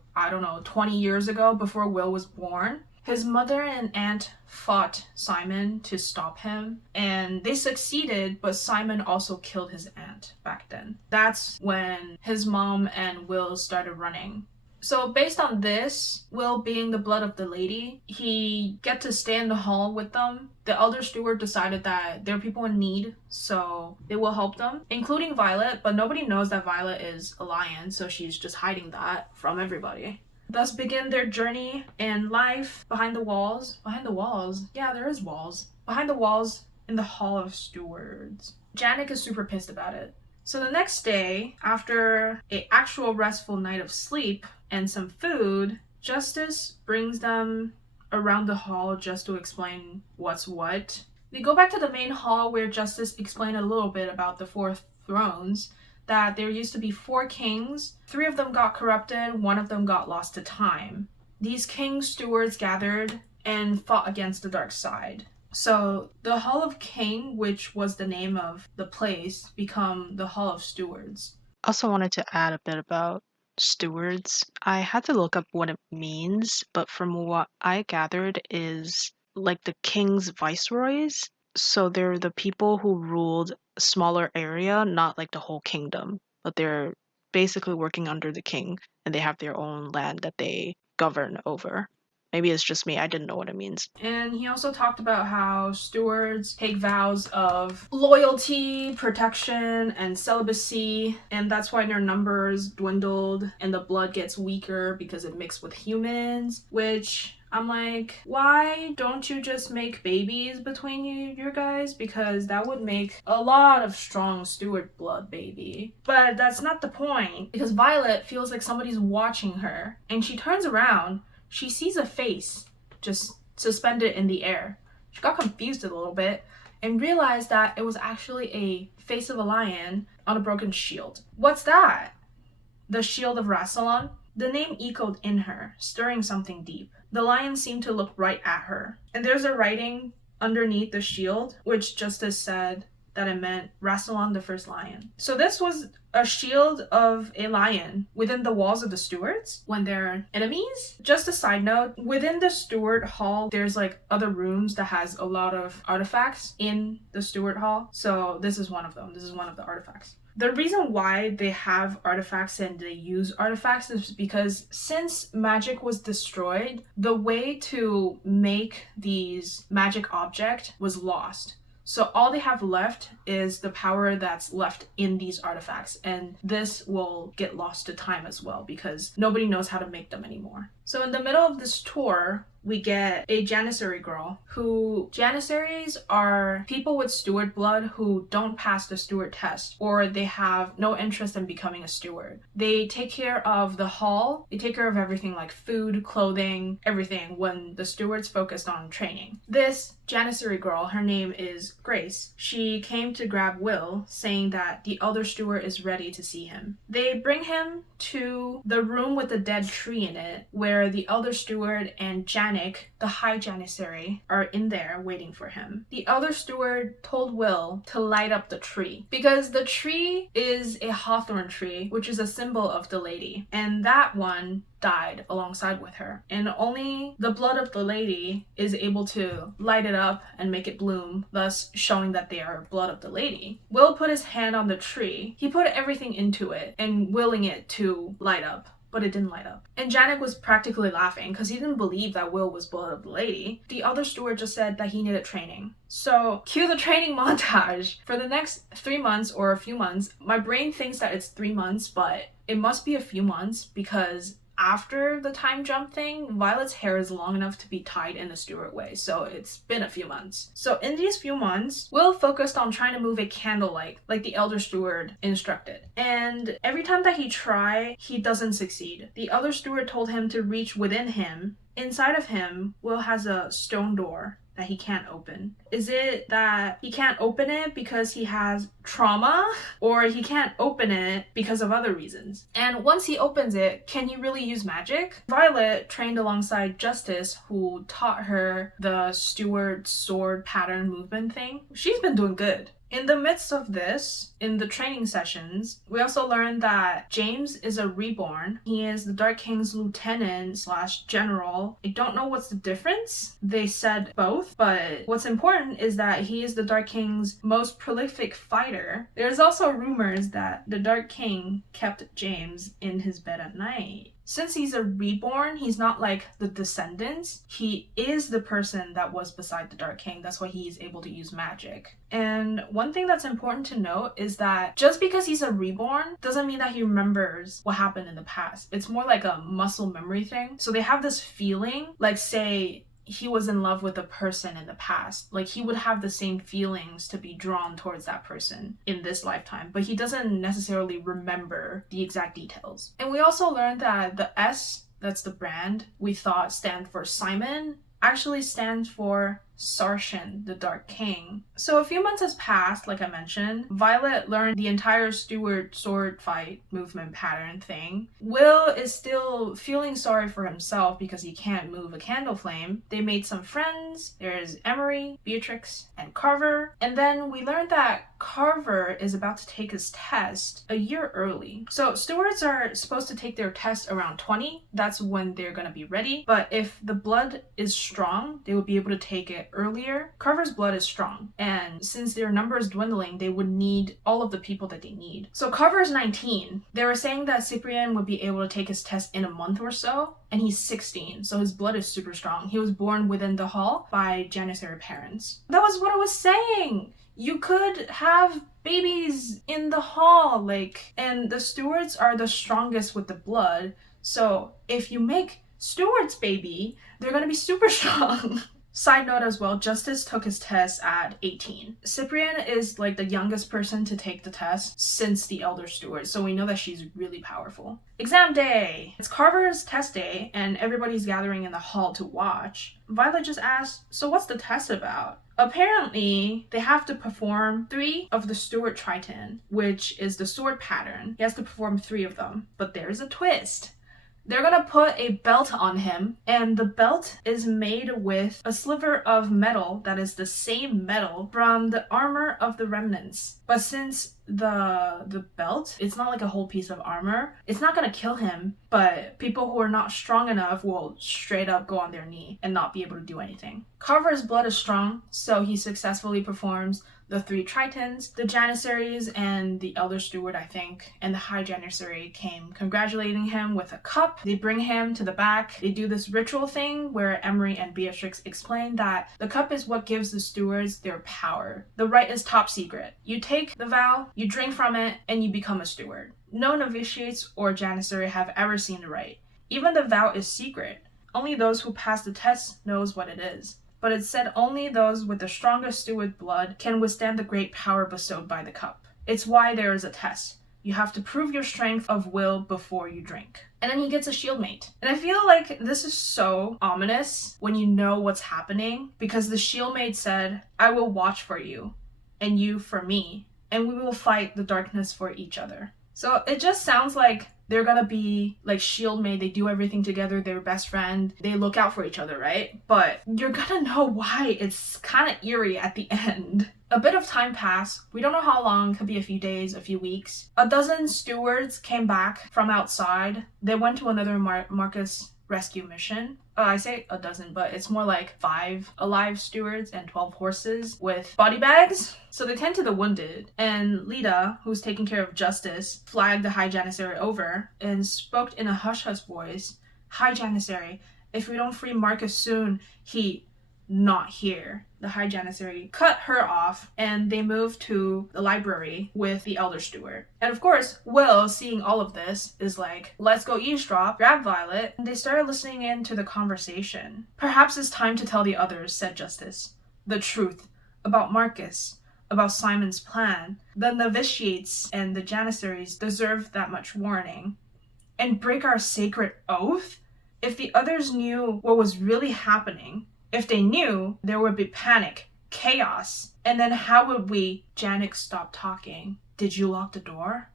20 years ago, before Will was born. His mother and aunt fought Simon to stop him, and they succeeded, but Simon also killed his aunt back then. That's when his mom and Will started running. So based on this, Will being the blood of the lady, he get to stay in the hall with them. The elder steward decided that there are people in need, so they will help them, including Violet, but nobody knows that Violet is a lion, so she's just hiding that from everybody. Thus begin their journey in life behind the walls. Behind the walls? Yeah, there is walls. Behind the walls in the Hall of Stewards. Janek is super pissed about it. So the next day, after an actual restful night of sleep and some food, Justice brings them around the hall just to explain what's what. We go back to the main hall where Justice explained a little bit about the 4 thrones, that there used to be 4 kings. 3 of them got corrupted, 1 of them got lost to time. These king stewards gathered and fought against the dark side. So the Hall of King, which was the name of the place, become the Hall of Stewards. Also wanted to add a bit about stewards. I had to look up what it means, but from what I gathered is like the king's viceroys. So they're the people who ruled a smaller area, not like the whole kingdom, but they're basically working under the king and they have their own land that they govern over. Maybe it's just me, I didn't know what it means. And he also talked about how stewards take vows of loyalty, protection, and celibacy, and that's why their numbers dwindled and the blood gets weaker because it mixed with humans, which I'm like, why don't you just make babies between you guys? Because that would make a lot of strong steward blood, baby. But that's not the point, because Violet feels like somebody's watching her, and she turns around. She sees a face just suspended in the air. She got confused a little bit and realized that it was actually a face of a lion on a broken shield. What's that? The shield of Rassilon? The name echoed in her, stirring something deep. The lion seemed to look right at her. And there's a writing underneath the shield, which Justice said that it meant Rassilon the first lion. So this was a shield of a lion within the walls of the stewards when they're enemies. Just a side note, within the steward hall, there's like other rooms that has a lot of artifacts in the steward hall. So this is one of them. This is one of the artifacts. The reason why they have artifacts and they use artifacts is because since magic was destroyed, the way to make these magic object was lost. So all they have left is the power that's left in these artifacts, and this will get lost to time as well because nobody knows how to make them anymore. So in the middle of this tour, we get a Janissary girl who... Janissaries are people with steward blood who don't pass the steward test, or they have no interest in becoming a steward. They take care of the hall, they take care of everything like food, clothing, everything when the stewards focused on training. This Janissary girl, her name is Grace. She came to grab Will, saying that the elder steward is ready to see him. They bring him to the room with the dead tree in it, where the elder steward and Janek, the high Janissary, are in there waiting for him. The elder steward told Will to light up the tree because the tree is a hawthorn tree, which is a symbol of the lady, and that one died alongside with her, and only the blood of the lady is able to light it up and make it bloom, thus showing that they are blood of the lady. Will put his hand on the tree. He put everything into it and willing it to light up, but it didn't light up. And Janek was practically laughing because he didn't believe that Will was blood of the lady. The other steward just said that he needed training. So cue the training montage. For the next 3 months or a few months, my brain thinks that it's 3 months, but it must be a few months because after the time jump thing, Violet's hair is long enough to be tied in a steward way, so it's been a few months. So in these few months, Will focused on trying to move a candlelight, like the elder steward instructed. And every time that he tried, he doesn't succeed. The elder steward told him to reach within him. Inside of him, Will has a stone door that he can't open. Is it that he can't open it because he has trauma, or he can't open it because of other reasons? And once he opens it, can he really use magic? Violet trained alongside Justice, who taught her the steward sword pattern movement thing. She's been doing good. In the midst of this, in the training sessions, we also learned that James is a reborn. He is the Dark King's lieutenant / general. I don't know what's the difference. They said both, but what's important is that he is the Dark King's most prolific fighter. There's also rumors that the Dark King kept James in his bed at night. Since he's a reborn, he's not like the descendants. He is the person that was beside the Dark King. That's why he's able to use magic. And one thing that's important to note is that just because he's a reborn doesn't mean that he remembers what happened in the past. It's more like a muscle memory thing. So they have this feeling, like say he was in love with a person in the past. Like he would have the same feelings to be drawn towards that person in this lifetime, but he doesn't necessarily remember the exact details. And we also learned that the S, that's the brand we thought stand for Simon, actually stands for Sarshan, the Dark King. So a few months has passed, like I mentioned. Violet learned the entire Steward sword fight movement pattern thing. Will is still feeling sorry for himself because he can't move a candle flame. They made some friends. There's Emery, Beatrix, and Carver. And then we learned that Carver is about to take his test a year early. So stewards are supposed to take their test around 20. That's when they're gonna be ready. But if the blood is strong, they will be able to take it earlier. Carver's blood is strong, and since their number is dwindling, they would need all of the people that they need. So Carver's 19. They were saying that Cyprian would be able to take his test in a month or so, and he's 16, so his blood is super strong. He was born within the hall by Janissary parents. That was what I was saying! You could have babies in the hall, and the stewards are the strongest with the blood, so if you make Stewart's baby, they're gonna be super strong. Side note as well, Justice took his test at 18. Cyprian is like the youngest person to take the test since the Elder Steward, so we know that she's really powerful. Exam day! It's Carver's test day, and everybody's gathering in the hall to watch. Violet just asked, so what's the test about? Apparently, they have to perform 3 of the Steward Triton, which is the sword pattern. He has to perform 3 of them, but there's a twist. They're gonna put a belt on him, and the belt is made with a sliver of metal that is the same metal from the armor of the remnants. But since the belt, it's not like a whole piece of armor, it's not gonna kill him, but people who are not strong enough will straight up go on their knee and not be able to do anything. Carver's blood is strong, so he successfully performs the 3 Tritons. The Janissaries and the Elder Steward, I think, and the High Janissary came congratulating him with a cup. They bring him to the back. They do this ritual thing where Emery and Beatrix explain that the cup is what gives the stewards their power. The rite is top secret. You take the vow, you drink from it, and you become a steward. No novitiates or Janissary have ever seen the rite. Even the vow is secret. Only those who pass the test knows what it is. But it said only those with the strongest steward blood can withstand the great power bestowed by the cup. It's why there is a test. You have to prove your strength of will before you drink. And then he gets a shieldmate. And I feel like this is so ominous when you know what's happening, because the shieldmate said, I will watch for you, and you for me, and we will fight the darkness for each other. So it just sounds like they're gonna be like shieldmate, they do everything together, they're best friend, they look out for each other, right? But you're gonna know why it's kind of eerie at the end. A bit of time passed. We don't know how long, could be a few days, a few weeks. A dozen stewards came back from outside. They went to another Marcus rescue mission. I say a dozen, but it's more like 5 alive stewards and 12 horses with body bags. So they tend to the wounded. And Lita, who's taking care of Justice, flagged the High Janissary over and spoke in a hush-hush voice. High Janissary, if we don't free Marcus soon, he... not here. The High Janissary cut her off, and they moved to the library with the Elder Steward. And of course, Will, seeing all of this, is like, let's go eavesdrop, grab Violet, and they started listening in to the conversation. Perhaps it's time to tell the others, said Justice, the truth about Marcus, about Simon's plan. The novitiates and the Janissaries deserve that much warning. And break our sacred oath? If the others knew what was really happening, if they knew, there would be panic, chaos, and then how would we? Janik stopped talking. Did you lock the door?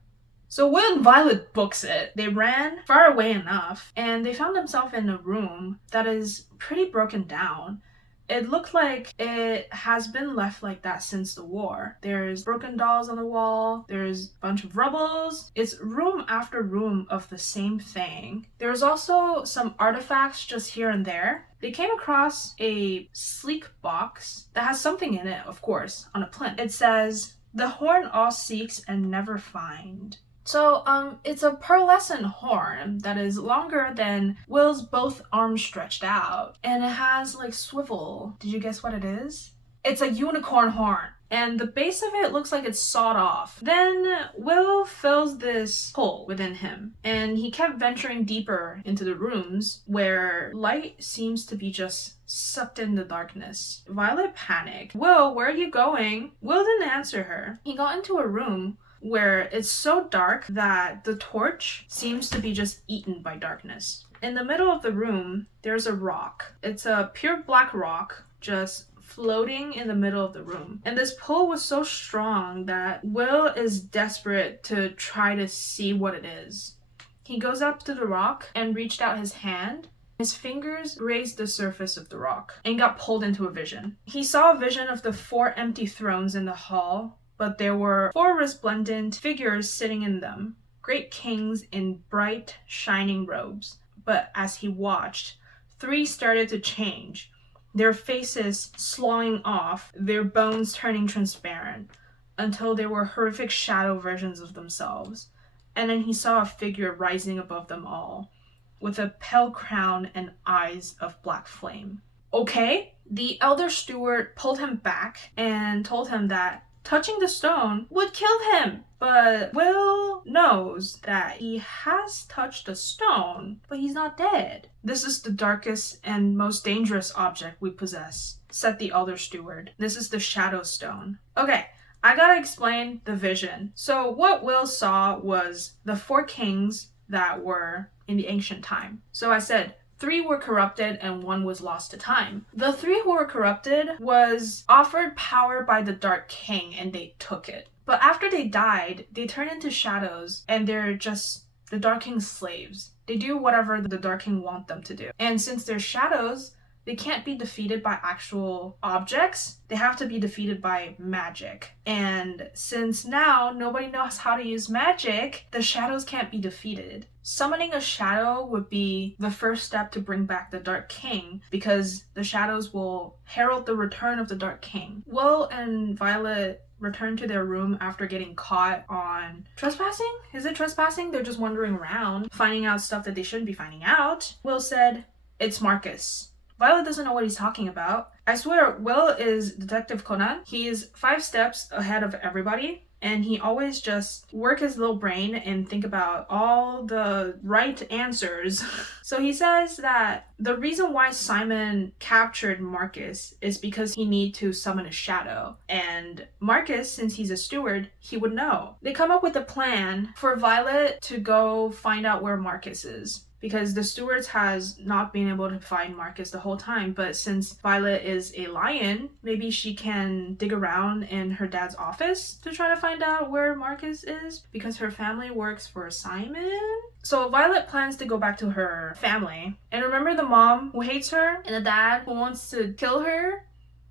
So Will and Violet books it. They ran far away enough, and they found themselves in a room that is pretty broken down. It looked like it has been left like that since the war. There's broken dolls on the wall, there's a bunch of rubbles. It's room after room of the same thing. There's also some artifacts just here and there. They came across a sleek box that has something in it, of course, on a plinth. It says, "The horn all seeks and never find. So, it's a pearlescent horn that is longer than Will's both arms stretched out, and it has like swivel. Did you guess what it is? It's a unicorn horn, and the base of it looks like it's sawed off. Then Will feels this pull within him, and he kept venturing deeper into the rooms where light seems to be just sucked in the darkness. Violet panicked. Will, where are you going? Will didn't answer her. He got into a room where it's so dark that the torch seems to be just eaten by darkness. In the middle of the room, there's a rock. It's a pure black rock, just floating in the middle of the room. And this pull was so strong that Will is desperate to try to see what it is. He goes up to the rock and reached out his hand. His fingers grazed the surface of the rock and got pulled into a vision. He saw a vision of the 4 empty thrones in the hall, but there were 4 resplendent figures sitting in them, great kings in bright, shining robes. But as he watched, 3 started to change, their faces sloughing off, their bones turning transparent, until they were horrific shadow versions of themselves. And then he saw a figure rising above them all, with a pale crown and eyes of black flame. Okay? The elder steward pulled him back and told him that touching the stone would kill him. But Will knows that he has touched the stone, but he's not dead. This is the darkest and most dangerous object we possess, said the elder steward. This is the shadow stone. Okay, I gotta explain the vision. So what Will saw was the 4 kings that were in the ancient time. So I said 3 were corrupted and 1 was lost to time. The 3 who were corrupted was offered power by the Dark King and they took it. But after they died, they turn into shadows and they're just the Dark King's slaves. They do whatever the Dark King wants them to do. And since they're shadows, they can't be defeated by actual objects. They have to be defeated by magic. And since now nobody knows how to use magic, the shadows can't be defeated. Summoning a shadow would be the first step to bring back the Dark King, because the shadows will herald the return of the Dark King. Will and Violet return to their room after getting caught on trespassing? Is it trespassing? They're just wandering around, finding out stuff that they shouldn't be finding out. Will said, "It's Marcus." Violet doesn't know what he's talking about. I swear, Will is Detective Conan. He's 5 steps ahead of everybody, and he always just work his little brain and think about all the right answers. So he says that the reason why Simon captured Marcus is because he needs to summon a shadow. And Marcus, since he's a steward, he would know. They come up with a plan for Violet to go find out where Marcus is, because the stewards has not been able to find Marcus the whole time. But since Violet is a lion, maybe she can dig around in her dad's office to try to find out where Marcus is, because her family works for Simon. So Violet plans to go back to her family. And remember the mom who hates her and the dad who wants to kill her?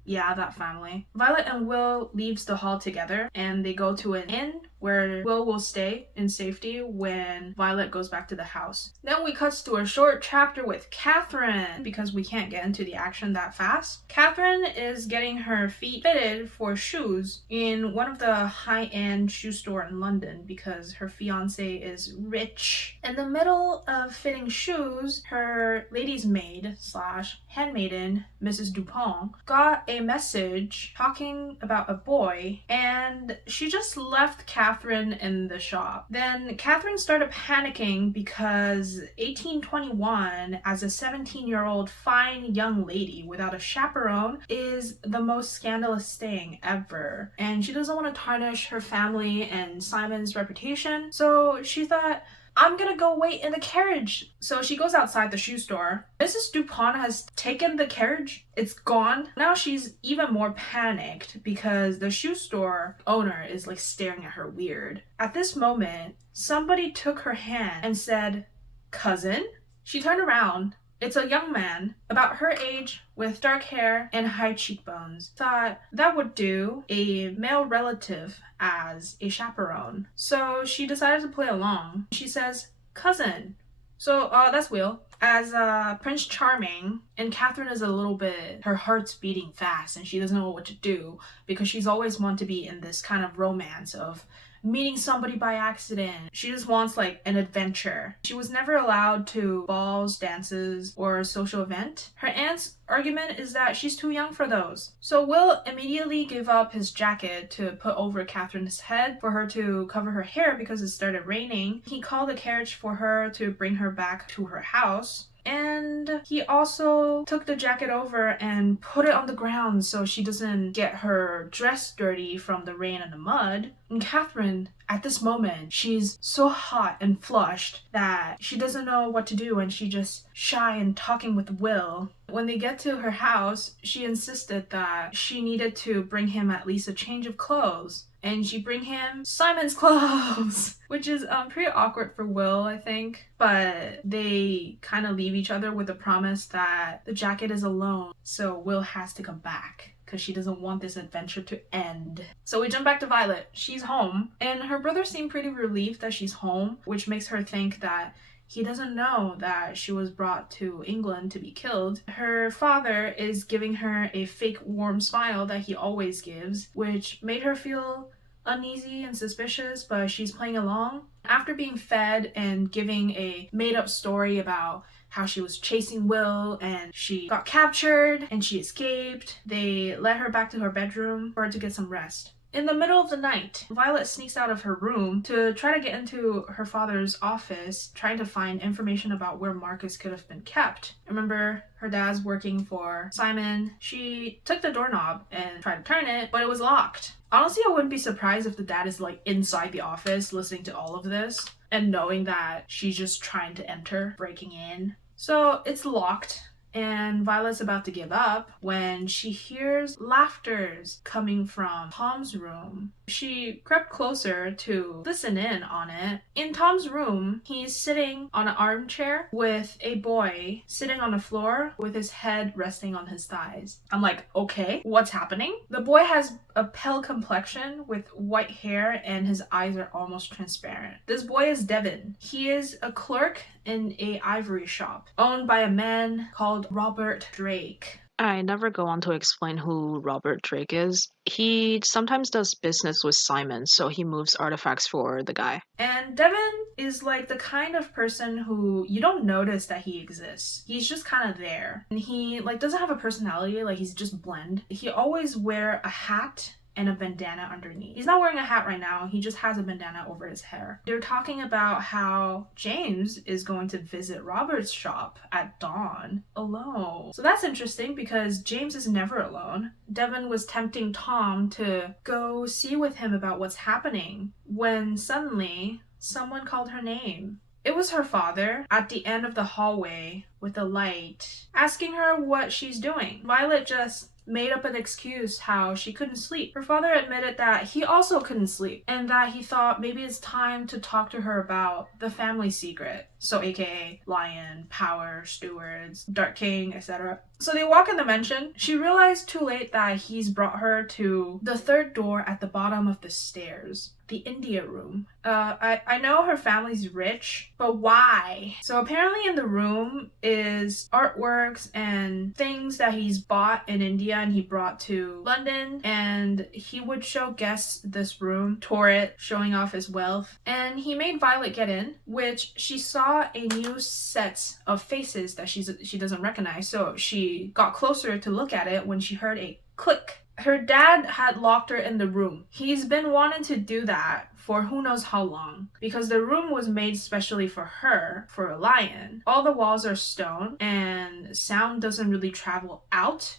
Yeah, that family. Violet and Will leaves the hall together and they go to an inn where Will will stay in safety when Violet goes back to the house. Then we cut to a short chapter with Catherine, because we can't get into the action that fast. Catherine is getting her feet fitted for shoes in one of the high-end shoe store in London because her fiance is rich. In the middle of fitting shoes, her lady's maid / handmaiden, Mrs. Dupont, got a message talking about a boy, and she just left Catherine in the shop. Then Catherine started panicking because 1821, as a 17-year-old fine young lady without a chaperone, is the most scandalous thing ever. And she doesn't want to tarnish her family and Simon's reputation, so she thought, I'm gonna go wait in the carriage. So she goes outside the shoe store. Mrs. Dupont has taken the carriage. It's gone. Now she's even more panicked because the shoe store owner is like staring at her weird. At this moment, somebody took her hand and said, "Cousin?" She turned around. It's a young man, about her age, with dark hair and high cheekbones. Thought that would do, a male relative as a chaperone. So she decided to play along. She says, "Cousin." So that's Will as Prince Charming, and Catherine is a little bit, her heart's beating fast and she doesn't know what to do because she's always wanted to be in this kind of romance of meeting somebody by accident. She just wants like an adventure. She was never allowed to balls, dances, or a social event. Her aunt's argument is that she's too young for those. So Will immediately gave up his jacket to put over Catherine's head for her to cover her hair because it started raining. He called a carriage for her to bring her back to her house. And he also took the jacket over and put it on the ground so she doesn't get her dress dirty from the rain and the mud. And Catherine, at this moment, she's so hot and flushed that she doesn't know what to do, and she just shy and talking with Will. When they get to her house, she insisted that she needed to bring him at least a change of clothes. And she bring him Simon's clothes, which is pretty awkward for Will, I think. But they kind of leave each other with the promise that the jacket is alone, so Will has to come back because she doesn't want this adventure to end. So we jump back to Violet. She's home, and her brother seemed pretty relieved that she's home, which makes her think that he doesn't know that she was brought to England to be killed. Her father is giving her a fake warm smile that he always gives, which made her feel uneasy and suspicious, but she's playing along. After being fed and giving a made-up story about how she was chasing Will and she got captured and she escaped, they led her back to her bedroom for her to get some rest. In the middle of the night, Violet sneaks out of her room to try to get into her father's office, trying to find information about where Marcus could have been kept. Remember, her dad's working for Simon. She took the doorknob and tried to turn it, but it was locked. Honestly, I wouldn't be surprised if the dad is like inside the office listening to all of this and knowing that she's just trying to enter, breaking in. So it's locked. And Violet's about to give up when she hears laughters coming from Tom's room. She crept closer to listen in on it. In Tom's room, he's sitting on an armchair with a boy sitting on the floor with his head resting on his thighs. I'm like, okay, what's happening? The boy has a pale complexion with white hair and his eyes are almost transparent. This boy is Devin. He is a clerk in a ivory shop owned by a man called Robert Drake. I never go on to explain who Robert Drake is. He sometimes does business with Simon, so he moves artifacts for the guy. And Devin is like the kind of person who you don't notice that he exists. He's just kind of there. And he like doesn't have a personality, like he's just bland. He always wear a hat and a bandana underneath. He's not wearing a hat right now, he just has a bandana over his hair. They're talking about how James is going to visit Robert's shop at dawn alone. So that's interesting because James is never alone. Devin was tempting Tom to go see with him about what's happening when suddenly someone called her name. It was her father at the end of the hallway with a light, asking her what she's doing. Violet just made up an excuse how she couldn't sleep. Her father admitted that he also couldn't sleep and that he thought maybe it's time to talk to her about the family secret. So aka Lion, Power, Stewards, Dark King, etc. So they walk in the mansion. She realized too late that he's brought her to the third door at the bottom of the stairs. The India room. I know her family's rich, but why? So apparently in the room is artworks and things that he's bought in India and he brought to London, and he would show guests this room, tour it, showing off his wealth. And he made Violet get in, which she saw a new set of faces that she doesn't recognize, so she got closer to look at it when she heard a click. Her dad had locked her in the room. He's been wanting to do that for who knows how long, because the room was made specially for her, for a lion. All the walls are stone and sound doesn't really travel out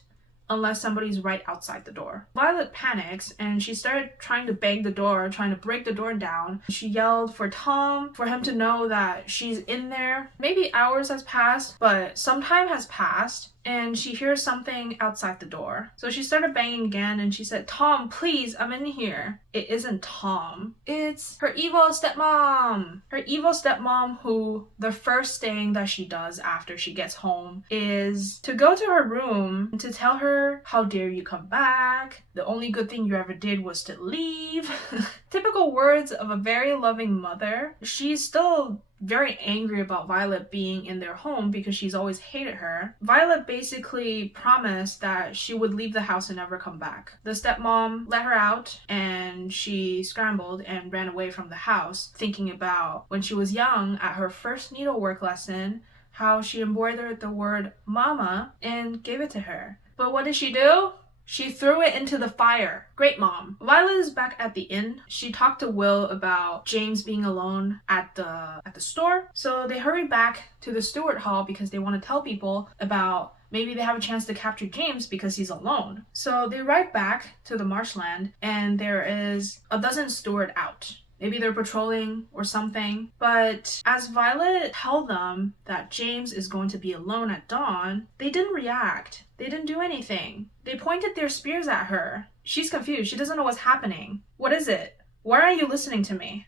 unless somebody's right outside the door. Violet panics and she started trying to bang the door, trying to break the door down. She yelled for Tom, for him to know that she's in there. Maybe hours has passed, but some time has passed and she hears something outside the door. So she started banging again and she said, "Tom, please, I'm in here." It isn't Tom. It's her evil stepmom. Her evil stepmom, who the first thing that she does after she gets home is to go to her room and to tell her, "How dare you come back? The only good thing you ever did was to leave." Typical words of a very loving mother. She's still very angry about Violet being in their home because she's always hated her. Violet basically promised that she would leave the house and never come back. The stepmom let her out and she scrambled and ran away from the house, thinking about when she was young at her first needlework lesson, how she embroidered the word mama and gave it to her. But what did she do? She threw it into the fire. Great mom. Violet is back at the inn. She talked to Will about James being alone at the store. So they hurry back to the steward hall because they want to tell people about maybe they have a chance to capture James because he's alone. So they ride back to the marshland and there is a dozen steward out. Maybe they're patrolling or something. But as Violet told them that James is going to be alone at dawn, they didn't react. They didn't do anything. They pointed their spears at her. She's confused. She doesn't know what's happening. What is it? Why aren't you listening to me?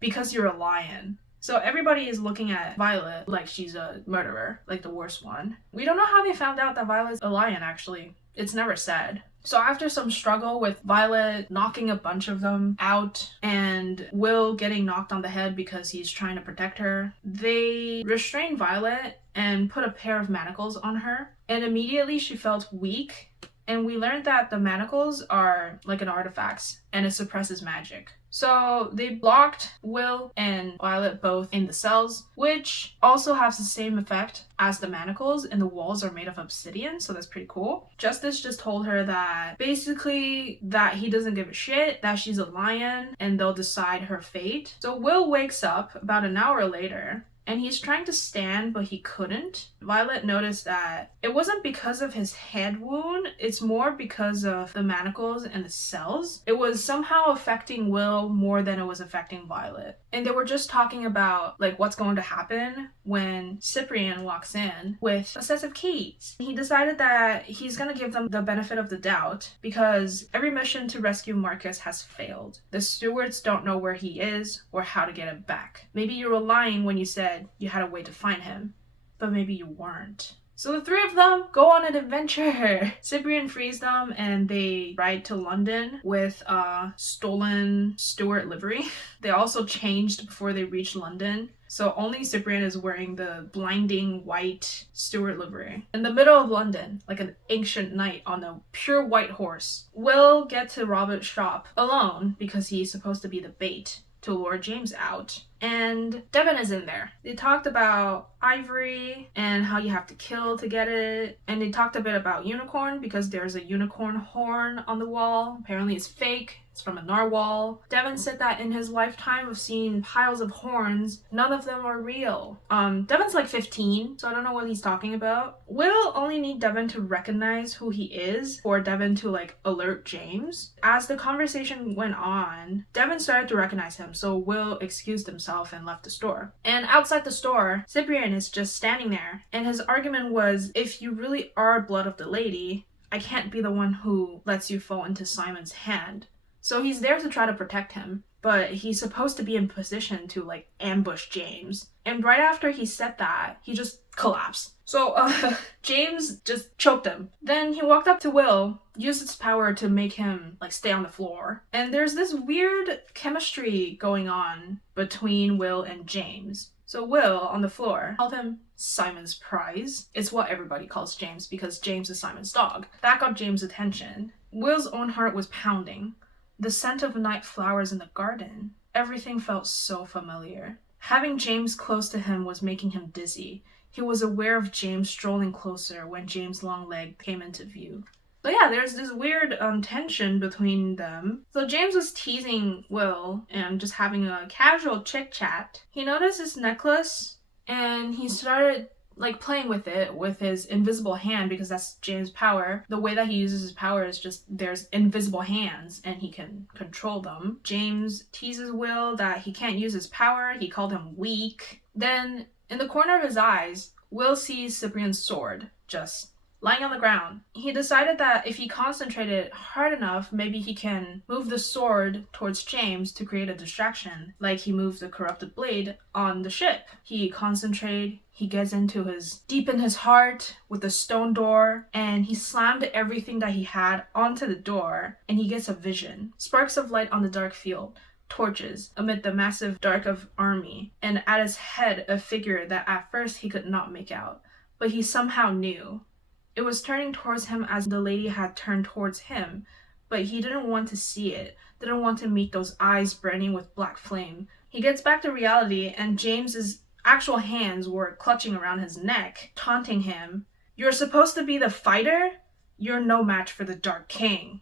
Because you're a lion. So everybody is looking at Violet like she's a murderer, like the worst one. We don't know how they found out that Violet's a lion, actually. It's never said. So after some struggle with Violet knocking a bunch of them out and Will getting knocked on the head because he's trying to protect her, they restrain Violet and put a pair of manacles on her. And immediately she felt weak. And we learned that the manacles are like an artifact and it suppresses magic. So they blocked Will and Violet both in the cells, which also has the same effect as the manacles, and the walls are made of obsidian, so that's pretty cool. Justice just told her that basically that he doesn't give a shit, that she's a lion, and they'll decide her fate. So Will wakes up about an hour later, and he's trying to stand, but he couldn't. Violet noticed that it wasn't because of his head wound, it's more because of the manacles and the cells. It was somehow affecting Will more than it was affecting Violet. And they were just talking about like what's going to happen when Cyprian walks in with a set of keys. He decided that he's going to give them the benefit of the doubt because every mission to rescue Marcus has failed. The stewards don't know where he is or how to get him back. Maybe you were lying when you said you had a way to find him, but maybe you weren't. So the three of them go on an adventure. Cyprian frees them and they ride to London with a stolen Stuart livery. They also changed before they reached London. So only Cyprian is wearing the blinding white Stuart livery. In the middle of London, like an ancient knight on a pure white horse. Will get to Robert's shop alone because he's supposed to be the bait to lure James out. And Devin is in there. They talked about ivory and how you have to kill to get it. And they talked a bit about unicorn because there's a unicorn horn on the wall. Apparently it's fake. It's from a narwhal. Devin said that in his lifetime of seeing piles of horns, none of them are real. Devin's like 15, so I don't know what he's talking about. Will only need Devin to recognize who he is for Devin to like alert James. As the conversation went on, Devin started to recognize him, so Will excused himself and left the store. And outside the store, Cyprian is just standing there, and his argument was, if you really are blood of the lady, I can't be the one who lets you fall into Simon's hand. So he's there to try to protect him, but he's supposed to be in position to like ambush James. And right after he said that, he just collapsed. So James just choked him. Then he walked up to Will, used his power to make him like stay on the floor. And there's this weird chemistry going on between Will and James. So Will, on the floor, called him Simon's prize. It's what everybody calls James because James is Simon's dog. That got James' attention. Will's own heart was pounding. The scent of night flowers in the garden. Everything felt so familiar. Having James close to him was making him dizzy. He was aware of James strolling closer when James' long leg came into view. But yeah, there's this weird tension between them. So James was teasing Will and just having a casual chit-chat. He noticed his necklace and he started like playing with it with his invisible hand because that's James' power. The way that he uses his power is just there's invisible hands and he can control them. James teases Will that he can't use his power. He called him weak. Then in the corner of his eyes, Will sees Cyprian's sword just lying on the ground. He decided that if he concentrated hard enough, maybe he can move the sword towards James to create a distraction, like he moved the corrupted blade on the ship. He concentrated, he gets deep in his heart with the stone door, and he slammed everything that he had onto the door, and he gets a vision. Sparks of light on the dark field. torches amid the massive dark of army, and at his head a figure that at first he could not make out, but he somehow knew. It was turning towards him as the lady had turned towards him, but he didn't want to see it, didn't want to meet those eyes burning with black flame. He gets back to reality, and James's actual hands were clutching around his neck, taunting him. "You're supposed to be the fighter? You're no match for the Dark King."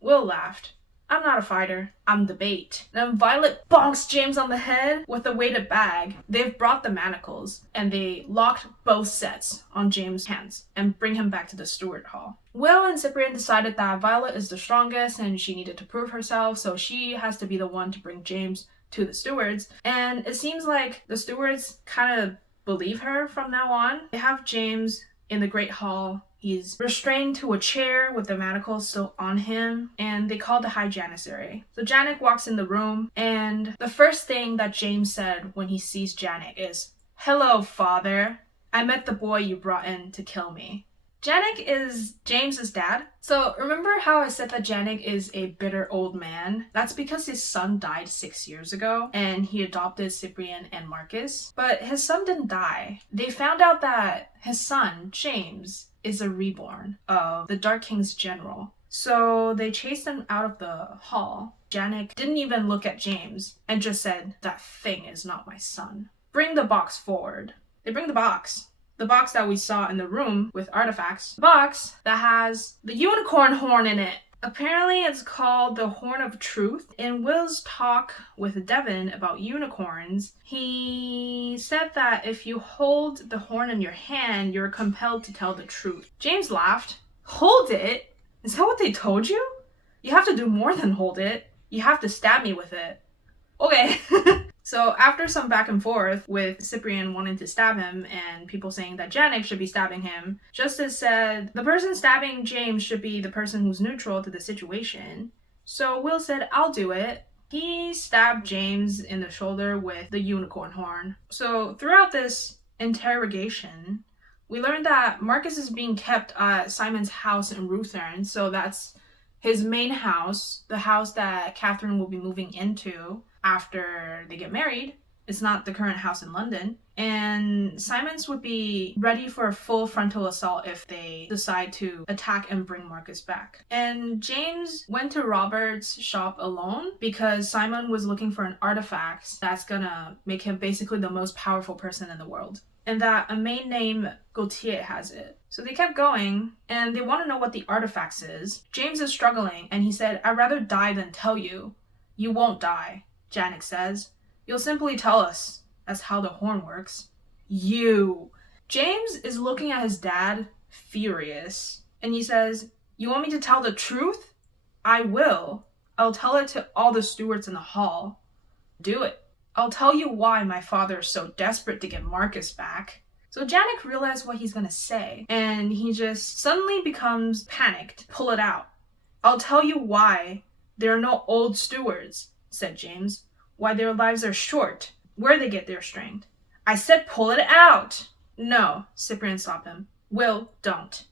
Will laughed. "I'm not a fighter, I'm the bait." Then Violet bonks James on the head with a weighted bag. They've brought the manacles, and they locked both sets on James' hands and bring him back to the steward hall. Will and Cyprian decided that Violet is the strongest and she needed to prove herself, so she has to be the one to bring James to the stewards. And it seems like the stewards kind of believe her from now on. They have James in the Great Hall. He's restrained to a chair with the manacles still on him, and they call the High Janissary. So Janek walks in the room, and the first thing that James said when he sees Janek is, "Hello, father. I met the boy you brought in to kill me." Janek is James's dad. So remember how I said that Janek is a bitter old man? That's because his son died 6 years ago, and he adopted Cyprian and Marcus. But his son didn't die. They found out that his son, James, is a reborn of the Dark King's general. So they chased him out of the hall. Janek didn't even look at James and just said, "That thing is not my son. Bring the box forward." They bring the box. The box that we saw in the room with artifacts. The box that has the unicorn horn in it. Apparently it's called the Horn of Truth. In Will's talk with Devin about unicorns, he said that if you hold the horn in your hand, you're compelled to tell the truth. James laughed. "Hold it? Is that what they told you? You have to do more than hold it. You have to stab me with it." Okay. So after some back and forth with Cyprian wanting to stab him and people saying that Janek should be stabbing him, Justice said the person stabbing James should be the person who's neutral to the situation. So Will said, "I'll do it." He stabbed James in the shoulder with the unicorn horn. So throughout this interrogation, we learned that Marcus is being kept at Simon's house in Ruthern, so that's his main house, the house that Catherine will be moving into after they get married. It's not the current house in London. And Simon's would be ready for a full frontal assault if they decide to attack and bring Marcus back. And James went to Robert's shop alone because Simon was looking for an artifact that's gonna make him basically the most powerful person in the world. And that a man named Gautier has it. So they kept going, and they want to know what the artifacts is. James is struggling, and he said, "I'd rather die than tell you." "You won't die," Janek says. "You'll simply tell us. That's how the horn works." You. James is looking at his dad, furious, and he says, "You want me to tell the truth? I will. I'll tell it to all the stewards in the hall." "Do it. I'll tell you why my father is so desperate to get Marcus back." So Janek realized what he's gonna say, and he just suddenly becomes panicked. "Pull it out." "I'll tell you why there are no old stewards," said James. "Why their lives are short, where they get their strength." "I said pull it out." "No," Cyprian stopped him. "Will, don't.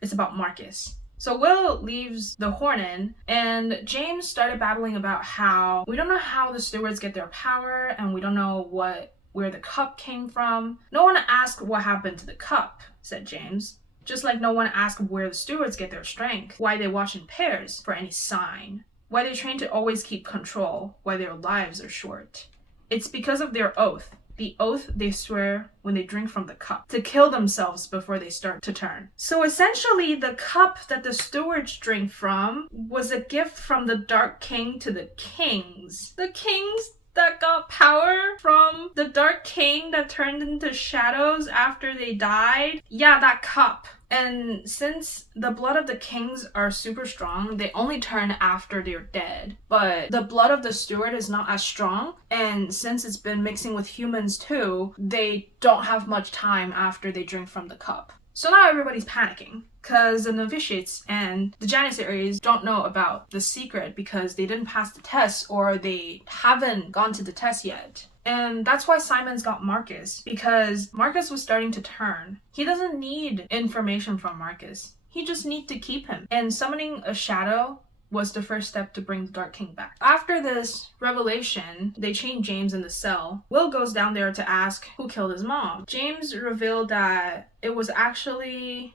It's about Marcus." So Will leaves the horn in, and James started babbling about how we don't know how the stewards get their power, and we don't know where the cup came from. "No one asked what happened to the cup," said James. "Just like no one asked where the stewards get their strength, why they watch in pairs for any sign, why they train to always keep control, why their lives are short. It's because of their oath, the oath they swear when they drink from the cup, to kill themselves before they start to turn." So essentially, the cup that the stewards drink from was a gift from the Dark King to the kings. The kings that got power from the Dark King that turned into shadows after they died. Yeah, that cup. And since the blood of the kings are super strong, they only turn after they're dead. But the blood of the steward is not as strong, and since it's been mixing with humans too, they don't have much time after they drink from the cup. So now everybody's panicking, because the novitiates and the Janissaries don't know about the secret because they didn't pass the test or they haven't gone to the test yet. And that's why Simon's got Marcus, because Marcus was starting to turn. He doesn't need information from Marcus. He just needs to keep him. And summoning a shadow was the first step to bring the Dark King back. After this revelation, they chain James in the cell. Will goes down there to ask who killed his mom. James revealed that it's actually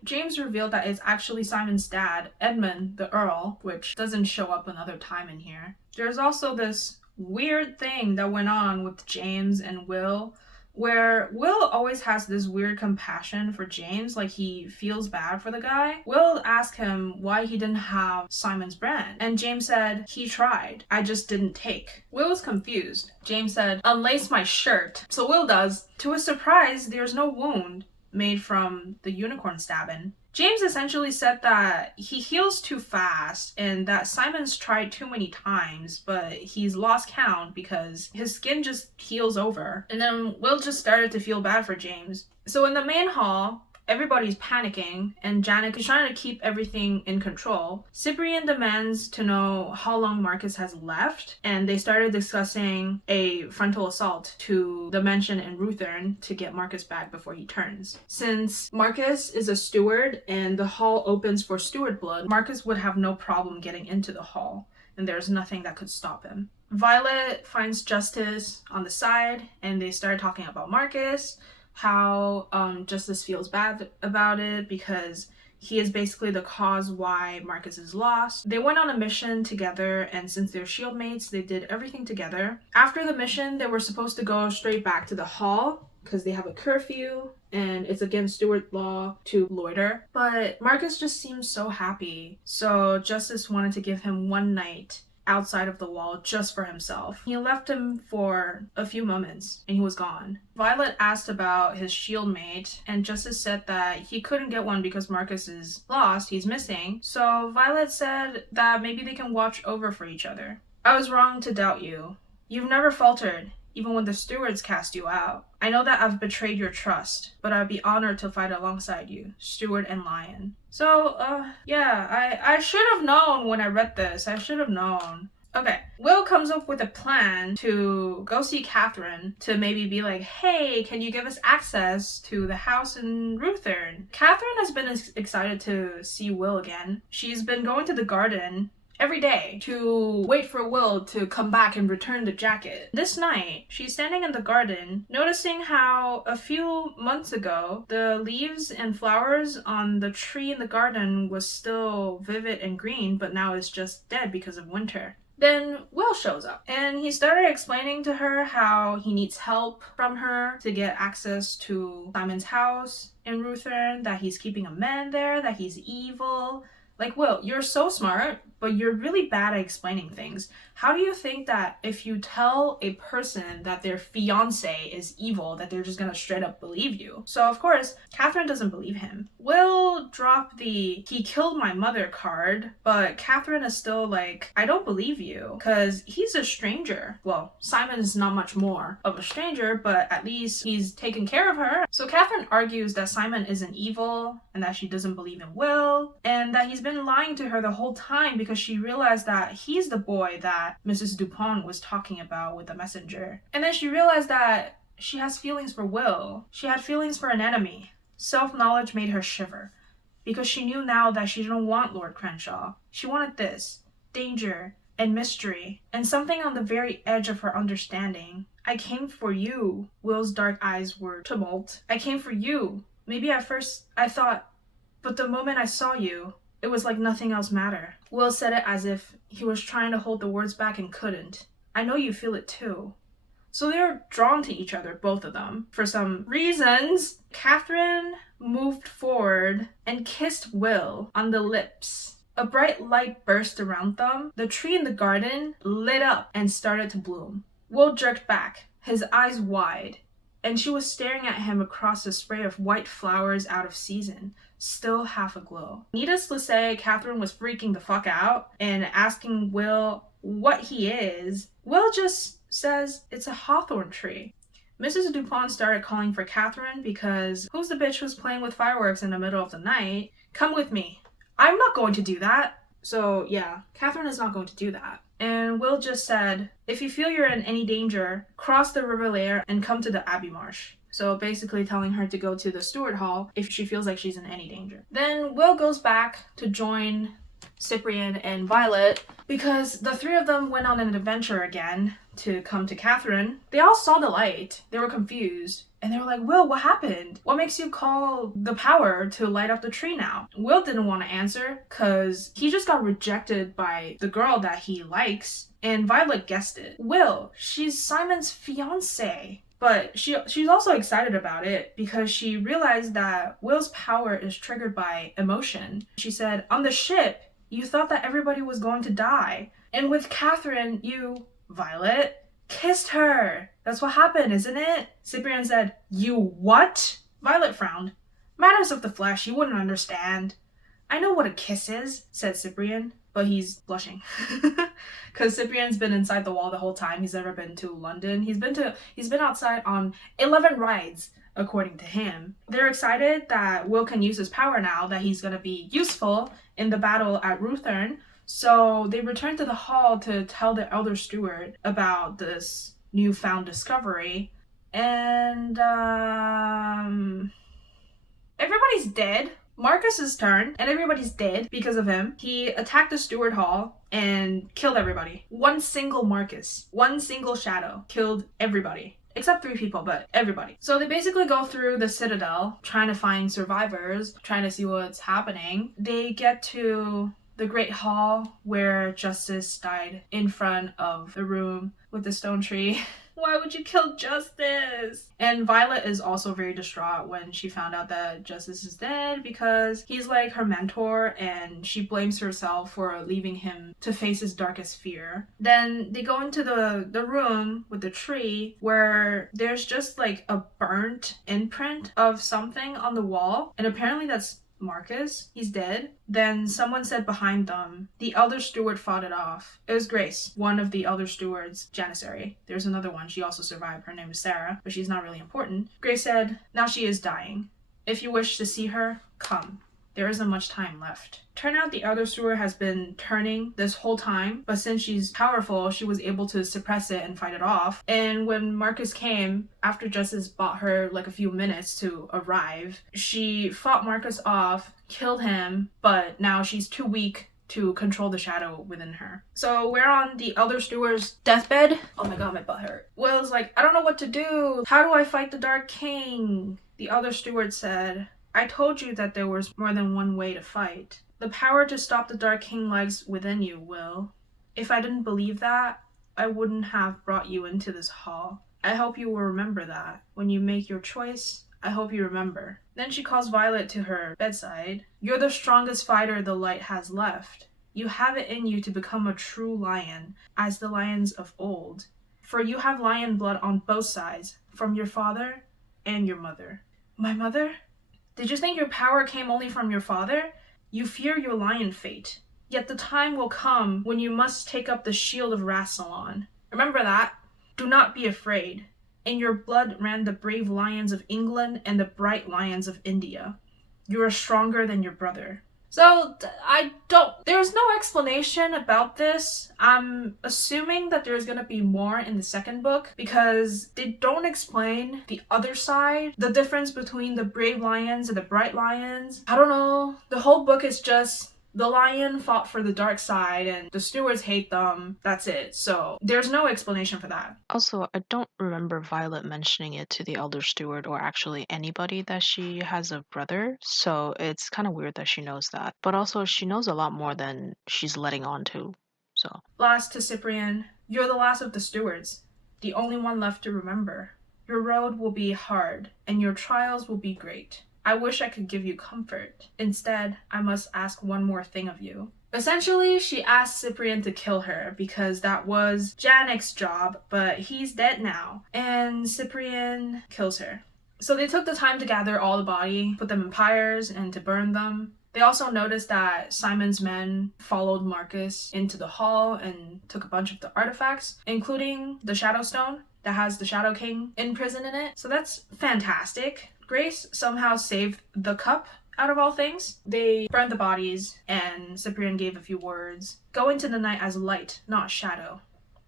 Simon's dad, Edmund the Earl, which doesn't show up another time in here. There's also this weird thing that went on with James and Will, where Will always has this weird compassion for James, like he feels bad for the guy. Will asked him why he didn't have Simon's brand, and James said, he tried, I just didn't take. Will was confused. James said, unlace my shirt. So Will does. To his surprise, there's no wound made from the unicorn stabbing. James essentially said that he heals too fast and that Simon's tried too many times, but he's lost count because his skin just heals over. And then Will just started to feel bad for James. So in the main hall, everybody's panicking, and Janet is trying to keep everything in control. Cyprian demands to know how long Marcus has left, and they started discussing a frontal assault to the mansion in Ruthern to get Marcus back before he turns. Since Marcus is a steward and the hall opens for steward blood, Marcus would have no problem getting into the hall, and there's nothing that could stop him. Violet finds Justice on the side, and they start talking about Marcus, how Justice feels bad about it because he is basically the cause why Marcus is lost. They went on a mission together, and since they're shield mates, they did everything together. After the mission, they were supposed to go straight back to the hall because they have a curfew and it's against steward law to loiter. But Marcus just seems so happy, so Justice wanted to give him one night outside of the wall just for himself. He left him for a few moments and he was gone. Violet asked about his shield mate, and Justice said that he couldn't get one because Marcus is lost, he's missing. So Violet said that maybe they can watch over for each other. I was wrong to doubt you. You've never faltered, even when the stewards cast you out. I know that I've betrayed your trust, but I'd be honored to fight alongside you, Steward and Lion. So, I should have known when I read this. I should have known. Okay, Will comes up with a plan to go see Catherine to maybe be like, hey, can you give us access to the house in Ruthern? Catherine has been excited to see Will again. She's been going to the garden every day to wait for Will to come back and return the jacket. This night, she's standing in the garden, noticing how a few months ago, the leaves and flowers on the tree in the garden was still vivid and green, but now it's just dead because of winter. Then Will shows up, and he started explaining to her how he needs help from her to get access to Simon's house in Ruthern, that he's keeping a man there, that he's evil. Like, Will, you're so smart, but you're really bad at explaining things. How do you think that if you tell a person that their fiance is evil, that they're just gonna straight up believe you? So, of course, Catherine doesn't believe him. Will drop the he killed my mother card, but Catherine is still like, I don't believe you, because he's a stranger. Well, Simon is not much more of a stranger, but at least he's taken care of her. So Catherine argues that Simon isn't evil, and that she doesn't believe in Will, and that he's been lying to her the whole time because she realized that he's the boy that Mrs. Dupont was talking about with the messenger. And then she realized that she has feelings for Will. She had feelings for an enemy. Self-knowledge made her shiver, because she knew now that she didn't want Lord Crenshaw. She wanted this, danger and mystery, and something on the very edge of her understanding. I came for you. Will's dark eyes were tumult. I came for you. Maybe at first I thought, but the moment I saw you, it was like nothing else mattered. Will said it as if he was trying to hold the words back and couldn't. I know you feel it too. So they're drawn to each other, both of them. For some reasons, Catherine moved forward and kissed Will on the lips. A bright light burst around them. The tree in the garden lit up and started to bloom. Will jerked back, his eyes wide, and she was staring at him across a spray of white flowers out of season, still half aglow. Needless to say, Catherine was freaking the fuck out and asking Will what he is. Will just says it's a hawthorn tree. Mrs. Dupont started calling for Catherine because who's the bitch who's playing with fireworks in the middle of the night? Come with me. I'm not going to do that. So yeah, Catherine is not going to do that. And Will just said, if you feel you're in any danger, cross the river layer and come to the Abbey Marsh. So basically telling her to go to the steward hall if she feels like she's in any danger. Then Will goes back to join Cyprian and Violet, because the three of them went on an adventure again to come to Catherine. They all saw the light. They were confused. And they were like, Will, what happened? What makes you call the power to light up the tree now? Will didn't want to answer because he just got rejected by the girl that he likes. And Violet guessed it. Will, she's Simon's fiance. But she's also excited about it because she realized that Will's power is triggered by emotion. She said, on the ship, you thought that everybody was going to die. And with Catherine, you, Violet, kissed her. That's what happened, isn't it? Cyprian said, you what? Violet frowned. Matters of the flesh, you wouldn't understand. I know what a kiss is, said Cyprian, but he's blushing. Because Cyprian's been inside the wall the whole time. He's never been to London. He's been outside on 11 rides, according to him. They're excited that Will can use his power now, that he's going to be useful in the battle at Ruthern. So they return to the hall to tell the elder steward about this newfound discovery. And everybody's dead. Marcus's turn, and everybody's dead because of him. He attacked the steward hall and killed everybody. One single Marcus, one single shadow killed everybody. Except 3 people, but everybody. So they basically go through the citadel, trying to find survivors, trying to see what's happening. They get to the Great Hall where Justice died in front of the room with the stone tree. Why would you kill Justice? And Violet is also very distraught when she found out that Justice is dead because he's like her mentor and she blames herself for leaving him to face his darkest fear. Then they go into the room with the tree where there's just like a burnt imprint of something on the wall, and apparently that's Marcus. He's dead. Then someone said behind them, the elder steward fought it off. It was Grace, one of the elder steward's janissary. There's another one. She also survived. Her name is Sarah, but she's not really important. Grace said, now she is dying. If you wish to see her, come. There isn't much time left. Turn out the elder steward has been turning this whole time, but since she's powerful, she was able to suppress it and fight it off. And when Marcus came, after Justice bought her like a few minutes to arrive, she fought Marcus off, killed him, but now she's too weak to control the shadow within her. So we're on the elder steward's deathbed. Oh my god, my butt hurt. Will's like, I don't know what to do. How do I fight the Dark King? The elder steward said, I told you that there was more than one way to fight. The power to stop the Dark King lies within you, Will. If I didn't believe that, I wouldn't have brought you into this hall. I hope you will remember that. When you make your choice, I hope you remember. Then she calls Violet to her bedside. You're the strongest fighter the light has left. You have it in you to become a true lion, as the lions of old. For you have lion blood on both sides, from your father and your mother. My mother? Did you think your power came only from your father? You fear your lion fate. Yet the time will come when you must take up the shield of Rassilon. Remember that. Do not be afraid. In your blood ran the brave lions of England and the bright lions of India. You are stronger than your brother. So, there's no explanation about this. I'm assuming that there's gonna be more in the second book because they don't explain the other side, the difference between the brave lions and the bright lions. I don't know. The whole book is just the lion fought for the dark side and the stewards hate them. That's it. So there's no explanation for that. Also, I don't remember Violet mentioning it to the elder steward or actually anybody that she has a brother, so it's kind of weird that she knows that. But also, she knows a lot more than she's letting on to, so. Last to Cyprian, you're the last of the stewards, the only one left to remember. Your road will be hard, and your trials will be great. I wish I could give you comfort. Instead, I must ask one more thing of you. Essentially, she asked Cyprian to kill her because that was Janek's job, but he's dead now. And Cyprian kills her. So they took the time to gather all the body, put them in pyres, and to burn them. They also noticed that Simon's men followed Marcus into the hall and took a bunch of the artifacts, including the Shadow Stone that has the Shadow King in prison in it. So that's fantastic. Grace somehow saved the cup out of all things. They burned the bodies, and Cyprian gave a few words. Go into the night as light, not shadow.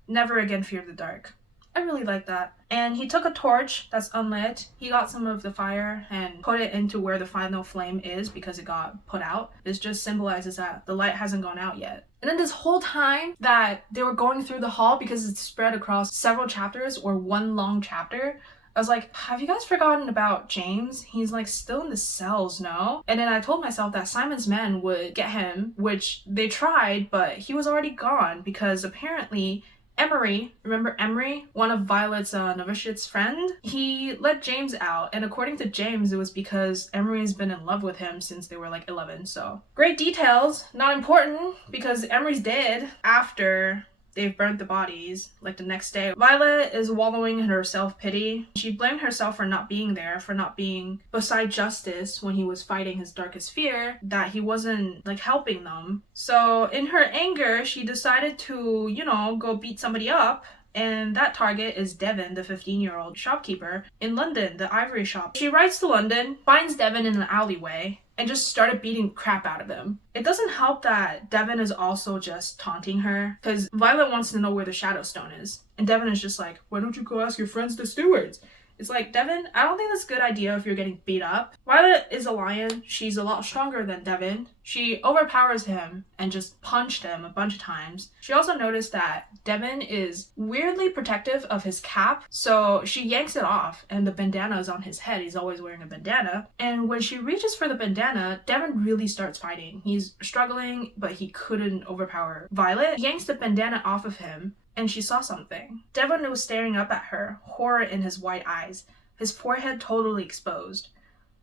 Never again fear the dark. I really like that. And he took a torch that's unlit. He got some of the fire and put it into where the final flame is because it got put out. This just symbolizes that the light hasn't gone out yet. And then this whole time that they were going through the hall, because it's spread across several chapters or one long chapter, I was like, have you guys forgotten about James? He's like still in the cells, no? And then I told myself that Simon's men would get him, which they tried, but he was already gone because apparently Emery, remember Emery, one of Violet's novitiate's friend? He let James out, and according to James, it was because Emery's been in love with him since they were like 11, so. Great details, not important, because Emery's dead after they've burnt the bodies, like the next day. Violet is wallowing in her self-pity. She blamed herself for not being there, for not being beside Justice when he was fighting his darkest fear, that he wasn't, like, helping them. So in her anger, she decided to, you know, go beat somebody up. And that target is Devon, the 15-year-old shopkeeper in London, the ivory shop. She rides to London, finds Devon in an alleyway, and just started beating crap out of him. It doesn't help that Devon is also just taunting her, because Violet wants to know where the Shadow Stone is. And Devon is just like, why don't you go ask your friends the stewards? It's like, Devon, I don't think that's a good idea if you're getting beat up. Violet is a lion. She's a lot stronger than Devon. She overpowers him and just punched him a bunch of times. She also noticed that Devon is weirdly protective of his cap, so she yanks it off and the bandana is on his head. He's always wearing a bandana. And when she reaches for the bandana, Devon really starts fighting. He's struggling, but he couldn't overpower Violet. He yanks the bandana off of him, and she saw something. Devon was staring up at her, horror in his white eyes, his forehead totally exposed.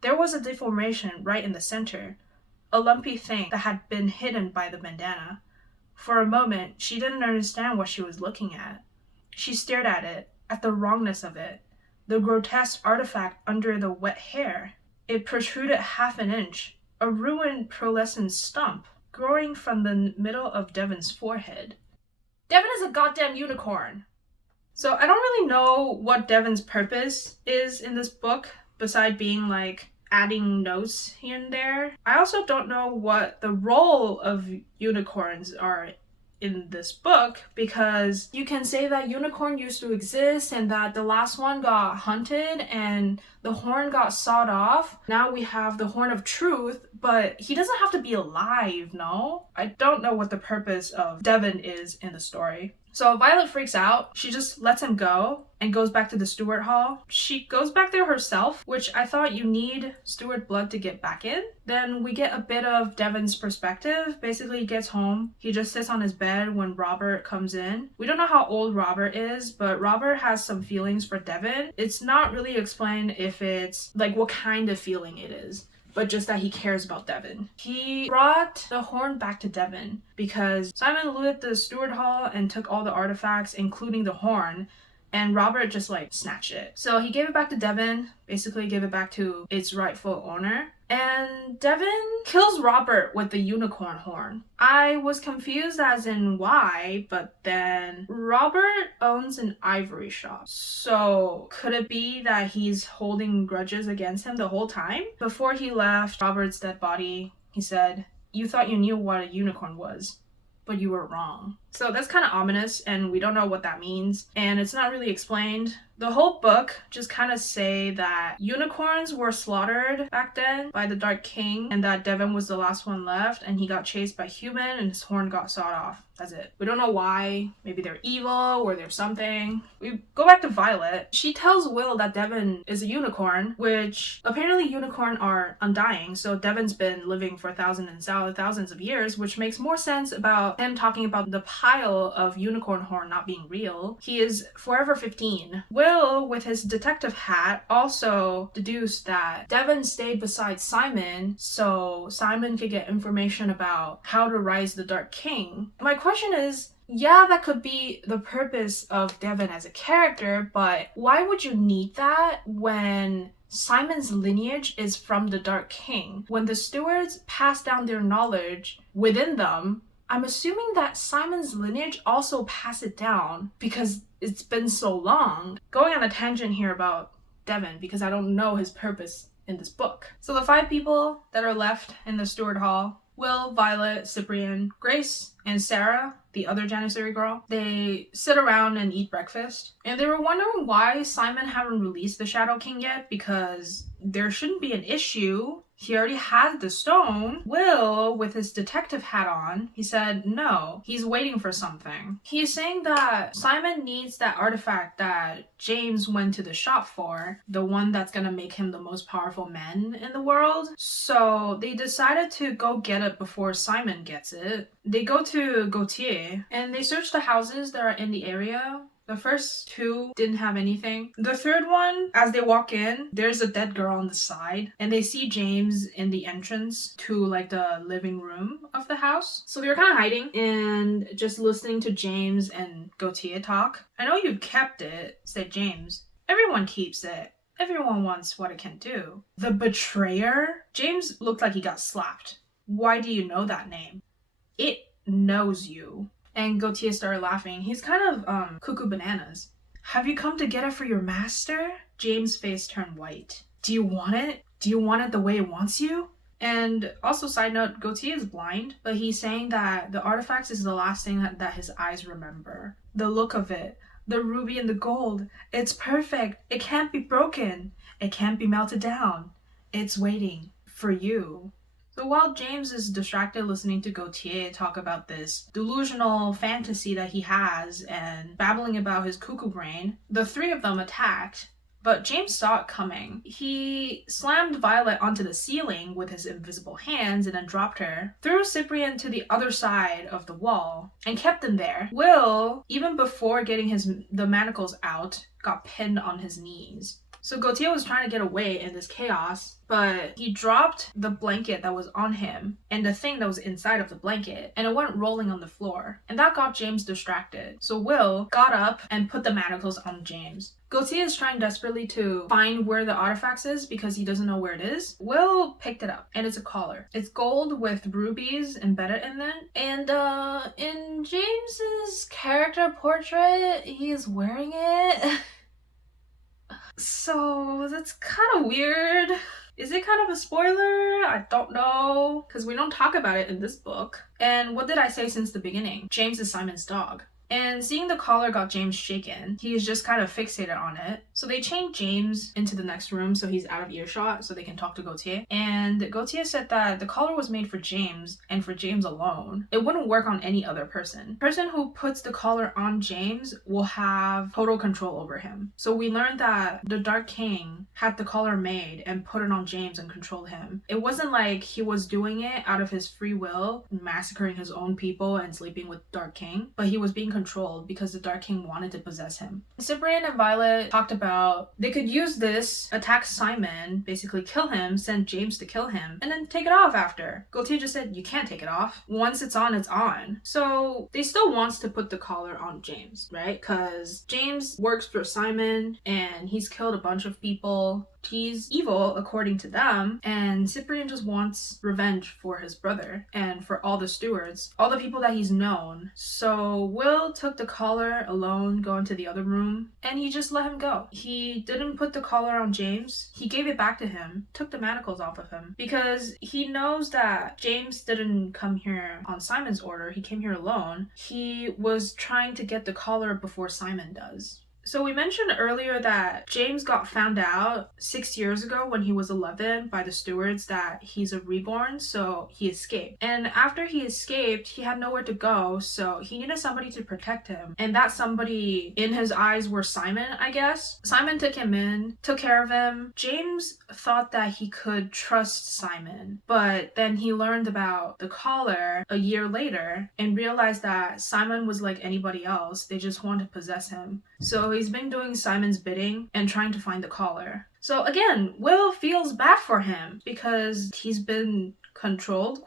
There was a deformation right in the center, a lumpy thing that had been hidden by the bandana. For a moment, she didn't understand what she was looking at. She stared at it, at the wrongness of it, the grotesque artifact under the wet hair. It protruded half an inch, a ruined pearlescent stump, growing from the middle of Devon's forehead. Devon is a goddamn unicorn! So I don't really know what Devon's purpose is in this book, beside being like adding notes here and there. I also don't know what the role of unicorns are in this book, because you can say that unicorn used to exist and that the last one got hunted and the horn got sawed off. Now we have the horn of truth, but he doesn't have to be alive, no? I don't know what the purpose of Devon is in the story. So Violet freaks out. She just lets him go and goes back to the steward hall. She goes back there herself, which I thought you need steward blood to get back in. Then we get a bit of Devon's perspective. Basically, he gets home. He just sits on his bed when Robert comes in. We don't know how old Robert is, but Robert has some feelings for Devon. It's not really explained if it's like what kind of feeling it is, but just that he cares about Devon. He brought the horn back to Devon because Simon looted the steward hall and took all the artifacts, including the horn, and Robert just like snatched it. So he gave it back to Devon, basically gave it back to its rightful owner. And Devon kills Robert with the unicorn horn. I was confused as in why, but then Robert owns an ivory shop. So could it be that he's holding grudges against him the whole time? Before he left Robert's dead body, he said, "You thought you knew what a unicorn was, but you were wrong." So that's kind of ominous, and we don't know what that means, and it's not really explained. The whole book just kind of say that unicorns were slaughtered back then by the Dark King, and that Devon was the last one left, and he got chased by human, and his horn got sawed off. That's it. We don't know why. Maybe they're evil, or they're something. We go back to Violet. She tells Will that Devon is a unicorn, which apparently unicorn are undying, so Devon's been living for thousands of years, which makes more sense about him talking about the pile of unicorn horn not being real. He is forever 15. Will, with his detective hat, also deduced that Devon stayed beside Simon so Simon could get information about how to rise the Dark King. My question is, yeah, that could be the purpose of Devon as a character, but why would you need that when Simon's lineage is from the Dark King? When the stewards pass down their knowledge within them, I'm assuming that Simon's lineage also pass it down because it's been so long. Going on a tangent here about Devon because I don't know his purpose in this book. So the 5 people that are left in the steward hall: Will, Violet, Cyprian, Grace, and Sarah. the other Janissary girl. They sit around and eat breakfast, and they were wondering why Simon hadn't released the Shadow King yet, because there shouldn't be an issue. He already had the stone. Will, with his detective hat on, he said no, he's waiting for something. He's saying that Simon needs that artifact that James went to the shop for, the one that's gonna make him the most powerful man in the world. So they decided to go get it before Simon gets it. They go to Gautier and they search the houses that are in the area. The first two didn't have anything. The third one, as they walk in, there's a dead girl on the side, and they see James in the entrance to like the living room of the house. So they were kind of hiding and just listening to James and Gautier talk. I know you kept it, said James. Everyone keeps it. Everyone wants what it can do. The betrayer? James looked like he got slapped. Why do you know that name? It knows you. And Gautier started laughing. He's kind of cuckoo bananas. Have you come to get it for your master? James' face turned white. Do you want it? Do you want it the way it wants you? And also, side note, Gautier is blind, but he's saying that the artifacts is the last thing that his eyes remember. The look of it, the ruby and the gold. It's perfect. It can't be broken. It can't be melted down. It's waiting for you. So while James is distracted listening to Gautier talk about this delusional fantasy that he has and babbling about his cuckoo brain, the three of them attacked, but James saw it coming. He slammed Violet onto the ceiling with his invisible hands and then dropped her, threw Cyprian to the other side of the wall, and kept him there. Will, even before getting the manacles out, got pinned on his knees. So Gautier was trying to get away in this chaos, but he dropped the blanket that was on him and the thing that was inside of the blanket, and it went rolling on the floor. And that got James distracted. So Will got up and put the manacles on James. Gautier is trying desperately to find where the artifacts is because he doesn't know where it is. Will picked it up, and it's a collar. It's gold with rubies embedded in it. And in James's character portrait, he's wearing it. So that's kind of weird. Is it kind of a spoiler? I don't know, because we don't talk about it in this book. And what did I say since the beginning? James is Simon's dog. And seeing the collar got James shaken. He is just kind of fixated on it. So they chained James into the next room so he's out of earshot so they can talk to Gautier. And Gautier said that the collar was made for James and for James alone. It wouldn't work on any other person. The person who puts the collar on James will have total control over him. So we learned that the Dark King had the collar made and put it on James and controlled him. It wasn't like he was doing it out of his free will, massacring his own people and sleeping with Dark King, but he was being controlled because the Dark King wanted to possess him. Cyprian and Violet talked about they could use this, attack Simon, basically kill him, send James to kill him, and then take it off after. Gautier just said, you can't take it off. Once it's on, it's on. So they still wants to put the collar on James, right? Because James works for Simon and he's killed a bunch of people. He's evil according to them, and Cyprian just wants revenge for his brother and for all the stewards, all the people that he's known. So Will took the collar alone, go into the other room, and he just let him go. He didn't put the collar on James. He gave it back to him, took the manacles off of him, because he knows that James didn't come here on Simon's order. He came here alone. He was trying to get the collar before Simon does. So we mentioned earlier that James got found out 6 years ago when he was 11 by the stewards that he's a reborn, so he escaped. And after he escaped, he had nowhere to go, so he needed somebody to protect him. And that somebody in his eyes were Simon, I guess. Simon took him in, took care of him. James thought that he could trust Simon, but then he learned about the collar a year later and realized that Simon was like anybody else. They just wanted to possess him. So he's been doing Simon's bidding and trying to find the collar. So again, Will feels bad for him because he's been controlled,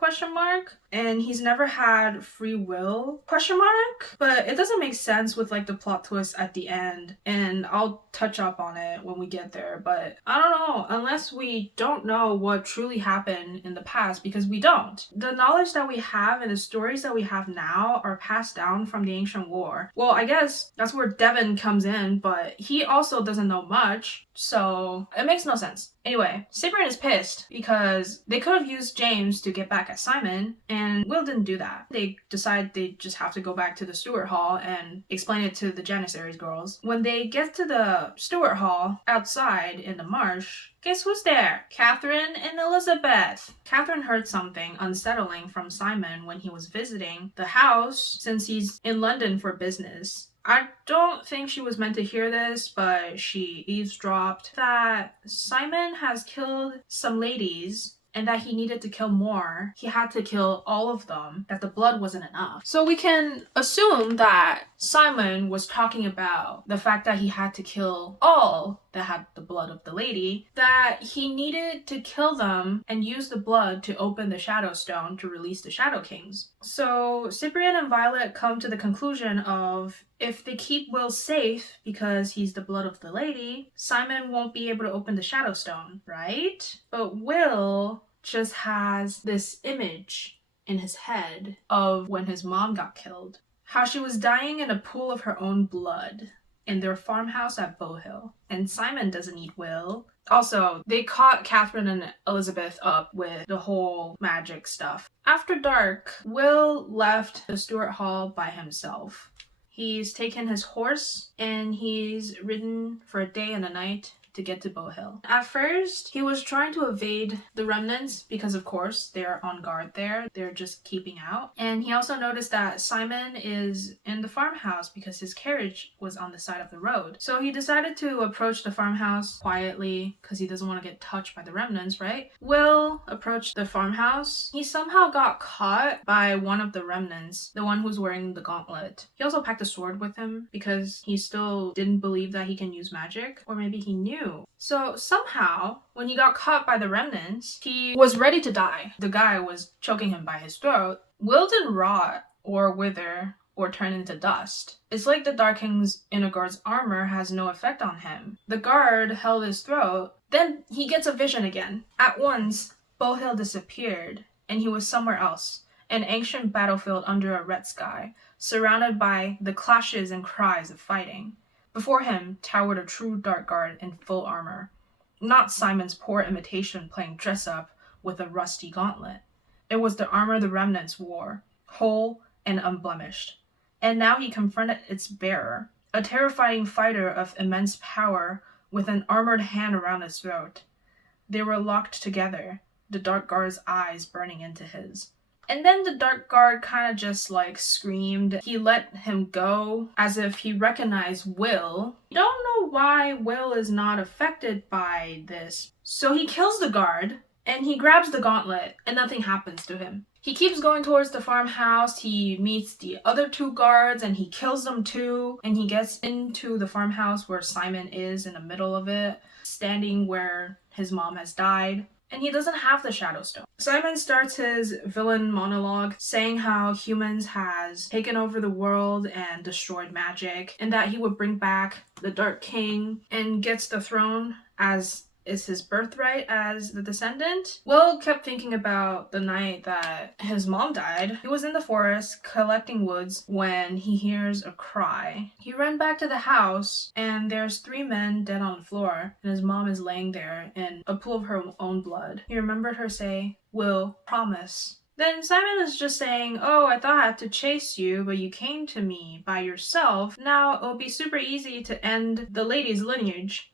and he's never had free will, but it doesn't make sense with like the plot twist at the end, and I'll touch up on it when we get there. But I don't know, unless we don't know what truly happened in the past, because we don't. The knowledge that we have and the stories that we have now are passed down from the ancient war. Well, I guess that's where Devin comes in, but he also doesn't know much, so it makes no sense. Anyway, Cyprian is pissed because they could have used James to get back at Simon, and And Will didn't do that. They decided they just have to go back to the Stewart Hall and explain it to the Janissaries girls. When they get to the Stewart Hall, outside in the marsh, guess who's there? Catherine and Elizabeth. Catherine heard something unsettling from Simon when he was visiting the house since he's in London for business. I don't think she was meant to hear this, but she eavesdropped that Simon has killed some ladies and that he needed to kill more. He had to kill all of them, that the blood wasn't enough. So we can assume that Simon was talking about the fact that he had to kill all that had the blood of the lady, that he needed to kill them and use the blood to open the Shadow Stone to release the Shadow Kings. So Cyprian and Violet come to the conclusion of, if they keep Will safe because he's the blood of the lady, Simon won't be able to open the Shadow Stone, right? But Will just has this image in his head of when his mom got killed. How she was dying in a pool of her own blood in their farmhouse at Bow Hill. And Simon doesn't need Will. Also, they caught Catherine and Elizabeth up with the whole magic stuff. After dark, Will left the Stewart Hall by himself. He's taken his horse and he's ridden for a day and a night to get to Bow Hill. At first, he was trying to evade the remnants because, of course, they're on guard there. They're just keeping out. And he also noticed that Simon is in the farmhouse because his carriage was on the side of the road. So he decided to approach the farmhouse quietly because he doesn't want to get touched by the remnants, right? Will approached the farmhouse. He somehow got caught by one of the remnants, the one who's wearing the gauntlet. He also packed a sword with him because he still didn't believe that he can use magic, or maybe he knew. So somehow, when he got caught by the remnants, he was ready to die. The guy was choking him by his throat. Will didn't rot or wither or turn into dust. It's like the Dark King's inner guard's armor has no effect on him. The guard held his throat. Then he gets a vision again. At once, Bow Hill disappeared, and he was somewhere else. An ancient battlefield under a red sky, surrounded by the clashes and cries of fighting. Before him towered a true dark guard in full armor. Not Simon's poor imitation playing dress-up with a rusty gauntlet. It was the armor the remnants wore, whole and unblemished. And now he confronted its bearer, a terrifying fighter of immense power with an armored hand around his throat. They were locked together, the dark guard's eyes burning into his. And then the dark guard kind of just screamed. He let him go as if he recognized Will. You don't know why Will is not affected by this. So he kills the guard and he grabs the gauntlet and nothing happens to him. He keeps going towards the farmhouse. He meets the other two guards and he kills them too. And he gets into the farmhouse where Simon is in the middle of it, standing where his mom has died. And he doesn't have the Shadow Stone. Simon starts his villain monologue saying how humans has taken over the world and destroyed magic, and that he would bring back the Dark King and gets the throne as is his birthright as the descendant. Will kept thinking about the night that his mom died. He was in the forest collecting woods when he hears a cry. He ran back to the house and there's 3 men dead on the floor and his mom is laying there in a pool of her own blood. He remembered her say, "Will, promise." Then Simon is just saying, "Oh, I thought I had to chase you, but you came to me by yourself. Now it'll be super easy to end the lady's lineage."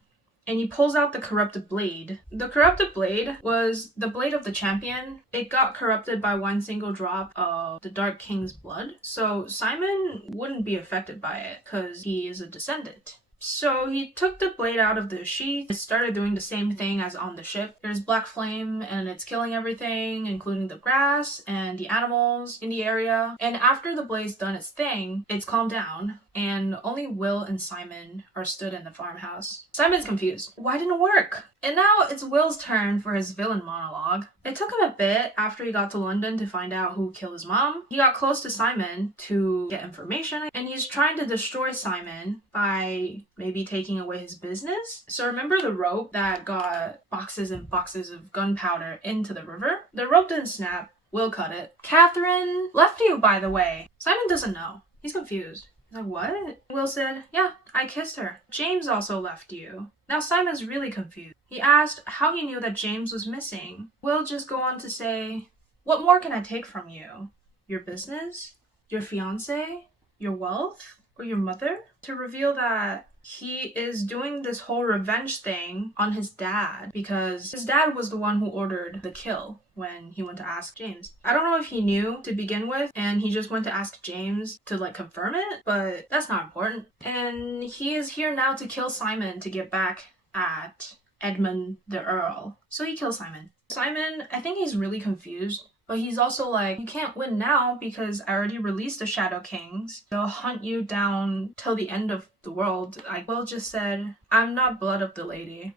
And he pulls out the corrupted blade. The corrupted blade was the blade of the champion. It got corrupted by 1 single drop of the Dark King's blood. So Simon wouldn't be affected by it because he is a descendant. So he took the blade out of the sheath. It started doing the same thing as on the ship. There's black flame and it's killing everything, including the grass and the animals in the area. And after the blade's done its thing, it's calmed down and only Will and Simon are stood in the farmhouse. Simon's confused. Why didn't it work? And now it's Will's turn for his villain monologue. It took him a bit after he got to London to find out who killed his mom. He got close to Simon to get information, and he's trying to destroy Simon by maybe taking away his business. So remember the rope that got boxes and boxes of gunpowder into the river? The rope didn't snap. Will cut it. Catherine left you, by the way. Simon doesn't know. He's confused. He's like, what? Will said, yeah, I kissed her. James also left you. Now Simon's really confused. He asked how he knew that James was missing. Will just go on to say, What more can I take from you? Your business? Your fiance? Your wealth? Or your mother? To reveal that he is doing this whole revenge thing on his dad because his dad was the one who ordered the kill when he went to ask James. I don't know if he knew to begin with and he just went to ask James to like confirm it, but that's not important. And he is here now to kill Simon to get back at Edmund the Earl. So he kills Simon. Simon, I think he's really confused. But he's also like, you can't win now because I already released the Shadow Kings. They'll hunt you down till the end of the world. Like Will just said, I'm not blood of the lady.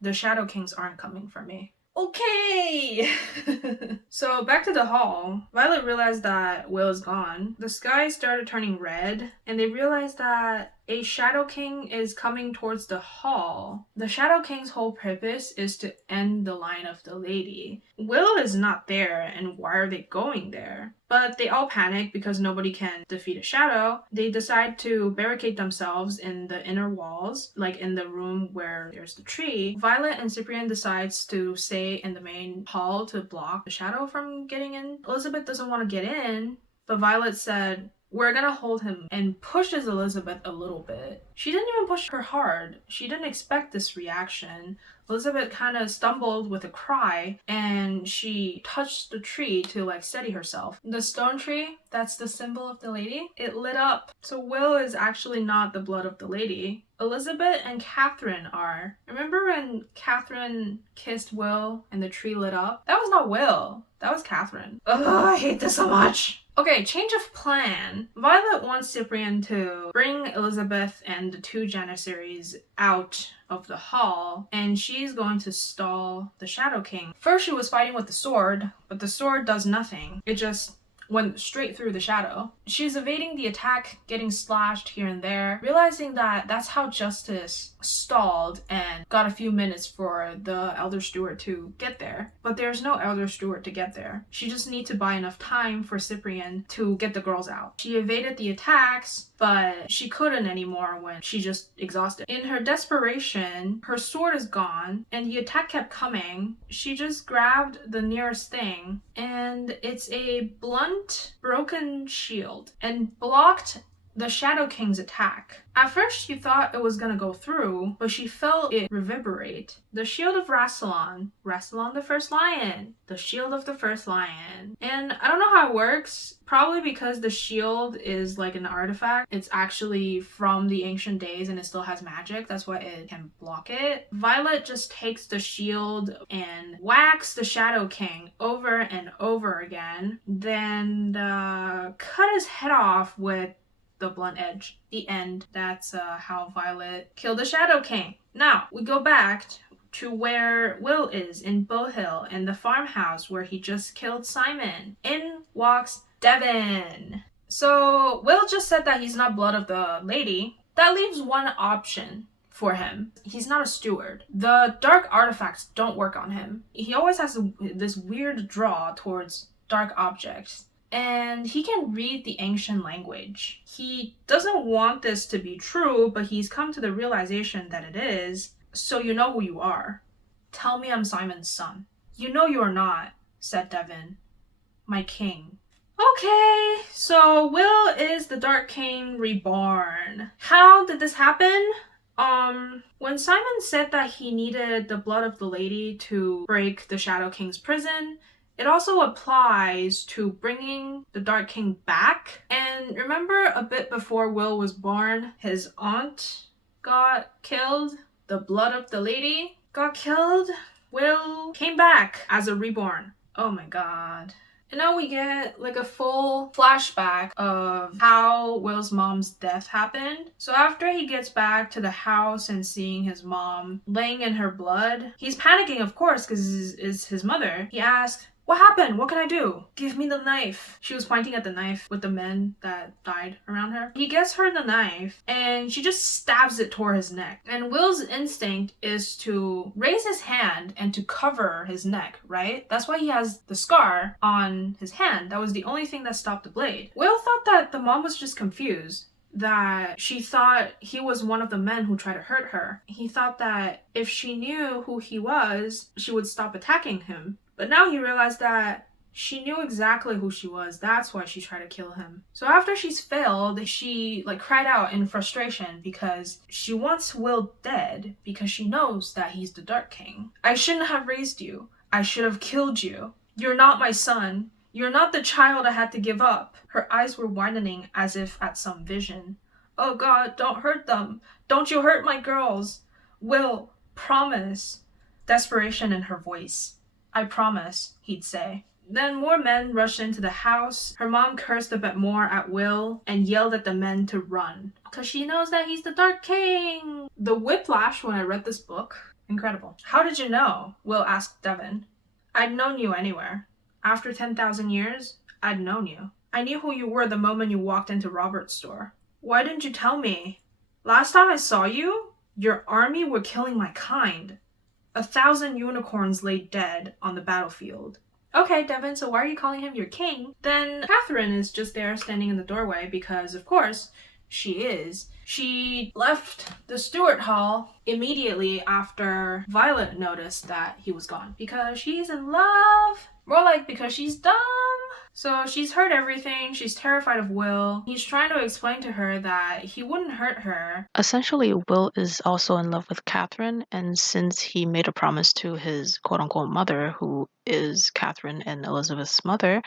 The Shadow Kings aren't coming for me. Okay! So back to the hall. Violet realized that Will is gone. The sky started turning red, and they realized that a Shadow King is coming towards the hall. The Shadow King's whole purpose is to end the line of the lady. Will is not there, and why are they going there? But they all panic because nobody can defeat a shadow. They decide to barricade themselves in the inner walls, like in the room where there's the tree. Violet and Cyprian decides to stay in the main hall to block the shadow from getting in. Elizabeth doesn't want to get in, but Violet said, we're gonna hold him, and pushes Elizabeth a little bit. She didn't even push her hard. She didn't expect this reaction. Elizabeth kind of stumbled with a cry and she touched the tree to like steady herself. The stone tree, that's the symbol of the lady, it lit up. So Will is actually not the blood of the lady. Elizabeth and Catherine are. Remember when Catherine kissed Will and the tree lit up? That was not Will. That was Catherine. Ugh, I hate this so much. Okay, change of plan. Violet wants Cyprian to bring Elizabeth and the two Janissaries out of the hall, and she's going to stall the Shadow King. First she was fighting with the sword, but the sword does nothing. It just went straight through the shadow. She's evading the attack, getting slashed here and there, realizing that that's how justice stalled and got a few minutes for the Elder Steward to get there. But there's no Elder Steward to get there. She just needs to buy enough time for Cyprian to get the girls out. She evaded the attacks, but she couldn't anymore when she just exhausted. In her desperation, her sword is gone and the attack kept coming. She just grabbed the nearest thing and it's a blunt, broken shield and blocked the Shadow King's attack. At first she thought it was gonna go through, but she felt it reverberate. The shield of Rassilon. Rassilon the First Lion. The shield of the First Lion. And I don't know how it works. Probably because the shield is like an artifact. It's actually from the ancient days and it still has magic. That's why it can block it. Violet just takes the shield and whacks the Shadow King over and over again. Then cut his head off with the blunt edge. The end. That's how Violet killed the Shadow King. Now, we go back to where Will is in Bow Hill in the farmhouse where he just killed Simon. In walks Devin. So Will just said that he's not blood of the lady. That leaves one option for him. He's not a steward. The dark artifacts don't work on him. He always has this weird draw towards dark objects. And he can read the ancient language. He doesn't want this to be true, but he's come to the realization that it is. So you know who you are. Tell me I'm Simon's son. You know you are not, said Devin. My king. Okay, so Will is the Dark King reborn. How did this happen? When Simon said that he needed the blood of the lady to break the Shadow King's prison, it also applies to bringing the Dark King back. And remember a bit before Will was born, his aunt got killed. The blood of the lady got killed. Will came back as a reborn. Oh my god. And now we get like a full flashback of how Will's mom's death happened. So after he gets back to the house and seeing his mom laying in her blood, he's panicking, of course, because it's his mother. He asks, what happened? What can I do? Give me the knife. She was pointing at the knife with the men that died around her. He gets her the knife and she just stabs it toward his neck. And Will's instinct is to raise his hand and to cover his neck, right? That's why he has the scar on his hand. That was the only thing that stopped the blade. Will thought that the mom was just confused. That she thought he was one of the men who tried to hurt her. He thought that if she knew who he was, she would stop attacking him. But now he realized that She knew exactly who she was. That's why she tried to kill him. So after she's failed, she cried out in frustration because she wants Will dead because she knows that he's the Dark King. I shouldn't have raised you. I should have killed you. You're not my son. You're not the child I had to give up. Her eyes were widening as if at some vision. Oh God, don't hurt them. Don't you hurt my girls. Will, promise. Desperation in her voice. I promise, he'd say. Then more men rushed into the house. Her mom cursed a bit more at Will and yelled at the men to run. Because she knows that he's the Dark King. The whiplash when I read this book, incredible. How did you know? Will asked Devon. I'd known you anywhere. After 10,000 years, I'd known you. I knew who you were the moment you walked into Robert's store. Why didn't you tell me? Last time I saw you, your army were killing my kind. 1,000 unicorns lay dead on the battlefield. Okay, Devon, so why are you calling him your king? Then Catherine is just there standing in the doorway because, of course, she is. She left the Stewart Hall immediately after Violet noticed that he was gone because she's in love. More like because she's dumb. So she's heard everything. She's terrified of Will. He's trying to explain to her that he wouldn't hurt her. Essentially, Will is also in love with Catherine, and since he made a promise to his quote-unquote mother, who is Catherine and Elizabeth's mother,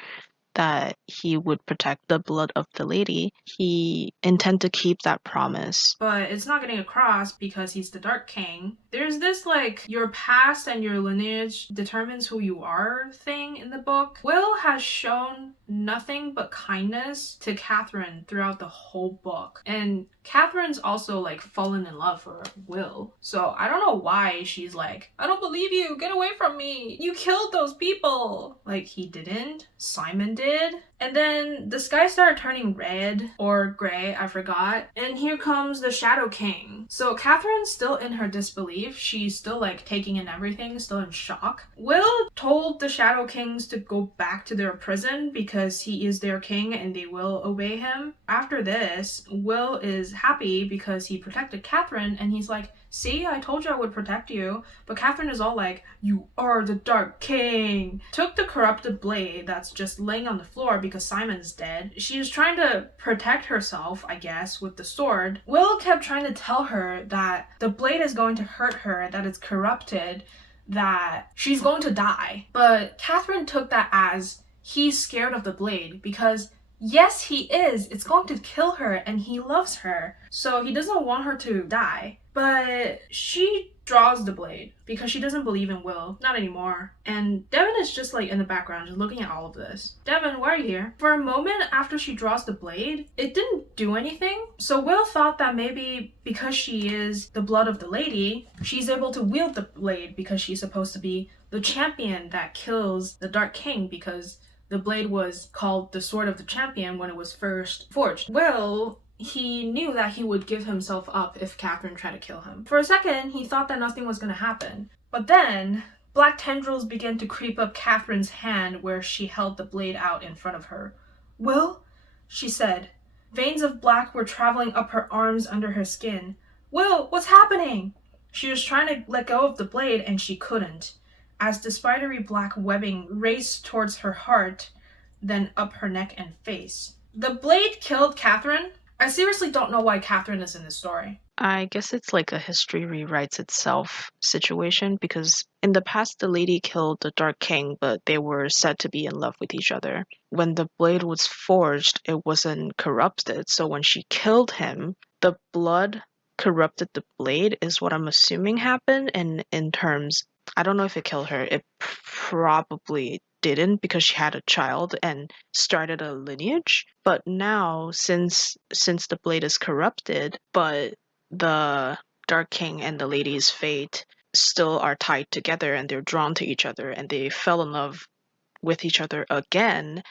that he would protect the blood of the lady, he intend to keep that promise. But it's not getting across because he's the Dark King. There's this your past and your lineage determines who you are thing in the book. Will has shown nothing but kindness to Catherine throughout the whole book. And Catherine's also fallen in love for Will. So I don't know why she's I don't believe you, get away from me. You killed those people. He didn't. Simon did. And then the sky started turning red or gray, I forgot. And here comes the Shadow King. So Catherine's still in her disbelief. She's still taking in everything, still in shock. Will told the Shadow Kings to go back to their prison because he is their king and they will obey him. After this, Will is happy because he protected Catherine and he's see, I told you I would protect you. But Catherine is all you are the Dark King. Took the corrupted blade that's just laying on the floor because Simon's dead. She was trying to protect herself, I guess, with the sword. Will kept trying to tell her that the blade is going to hurt her, that it's corrupted, that she's going to die. But Catherine took that as he's scared of the blade because yes, he is. It's going to kill her and he loves her. So he doesn't want her to die. But she draws the blade because she doesn't believe in Will. Not anymore. And Devon is just in the background, just looking at all of this. Devon, why are you here? For a moment after she draws the blade, it didn't do anything. So Will thought that maybe because she is the blood of the lady, she's able to wield the blade because she's supposed to be the champion that kills the Dark King because the blade was called the Sword of the Champion when it was first forged. Will, he knew that he would give himself up if Catherine tried to kill him. For a second, he thought that nothing was going to happen. But then, black tendrils began to creep up Catherine's hand where she held the blade out in front of her. Will? She said. Veins of black were traveling up her arms under her skin. Will, what's happening? She was trying to let go of the blade and she couldn't, as the spidery black webbing raced towards her heart, then up her neck and face. The blade killed Catherine? I seriously don't know why Catherine is in this story. I guess it's a history rewrites itself situation because in the past the lady killed the Dark King, but they were said to be in love with each other. When the blade was forged, it wasn't corrupted. So when she killed him, the blood corrupted the blade is what I'm assuming happened. And in terms, I don't know if it killed her. It probably didn't because she had a child and started a lineage. But now, since the blade is corrupted, but the Dark King and the lady's fate still are tied together and they're drawn to each other and they fell in love with each other again,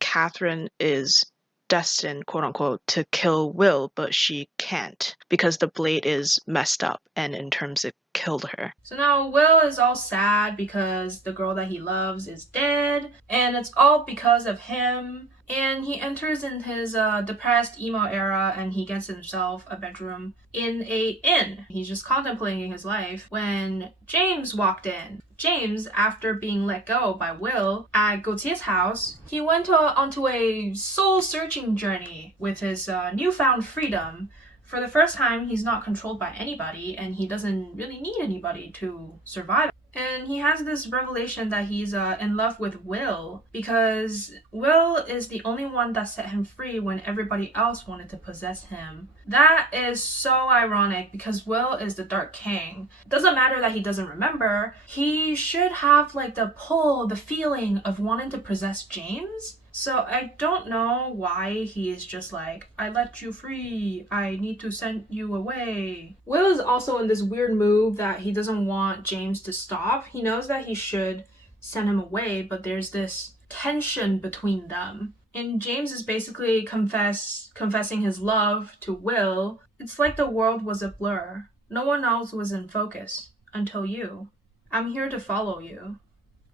Catherine is destined, quote unquote, to kill Will, but she can't because the blade is messed up and in terms it killed her. So now Will is all sad because the girl that he loves is dead, and it's all because of him. And he enters in his depressed emo era, and he gets himself a bedroom in a inn. He's just contemplating his life when James walked in. James, after being let go by Will at Gautier's house, he went onto a soul-searching journey with his newfound freedom. For the first time, he's not controlled by anybody, and he doesn't really need anybody to survive. And he has this revelation that he's in love with Will, because Will is the only one that set him free when everybody else wanted to possess him. That is so ironic, because Will is the Dark King. It doesn't matter that he doesn't remember. He should have like the pull, the feeling of wanting to possess James. So I don't know why he is just like, I let you free, I need to send you away. Will is also in this weird move that he doesn't want James to stop. He knows that he should send him away, but there's this tension between them. And James is basically confessing his love to Will. It's like the world was a blur. No one else was in focus until you. I'm here to follow you.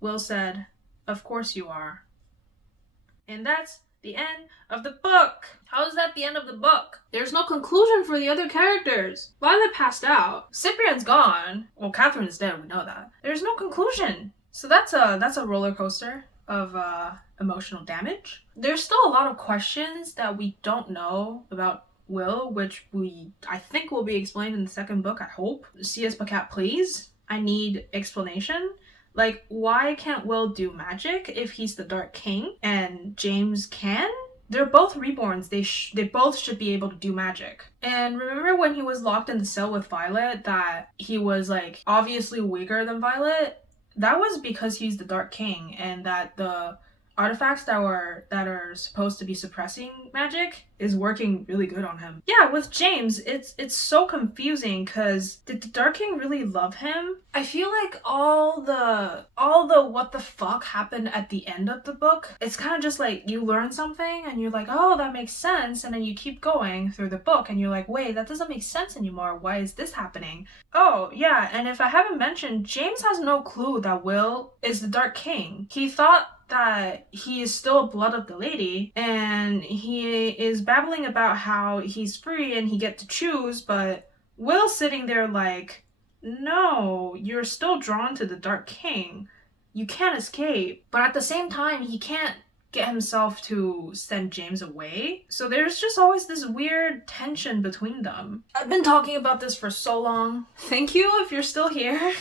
Will said, of course you are. And that's the end of the book. How is that the end of the book? There's no conclusion for the other characters. Violet passed out. Cyprian's gone. Well, Catherine is dead, we know that. There's no conclusion. So that's a roller coaster of emotional damage. There's still a lot of questions that we don't know about Will, which I think will be explained in the second book, I hope. C.S. Pacat, please. I need explanation. Like, why can't Will do magic if he's the Dark King and James can? They're both reborns. They both should be able to do magic. And remember when he was locked in the cell with Violet that he was like obviously weaker than Violet? That was because he's the Dark King, and that the artifacts that are supposed to be suppressing magic is working really good on him. Yeah, with James, it's so confusing, because did the Dark King really love him? I feel like all the what the fuck happened at the end of the book, it's kind of just like you learn something and you're like, oh, that makes sense, and then you keep going through the book and you're like, wait, that doesn't make sense anymore. Why is this happening? Oh, yeah, and if I haven't mentioned, James has no clue that Will is the Dark King. He thought that he is still blood of the lady, and he is babbling about how he's free and he get to choose, but Will's sitting there like, no, you're still drawn to the Dark King. You can't escape. But at the same time, he can't get himself to send James away. So there's just always this weird tension between them. I've been talking about this for so long. Thank you if you're still here.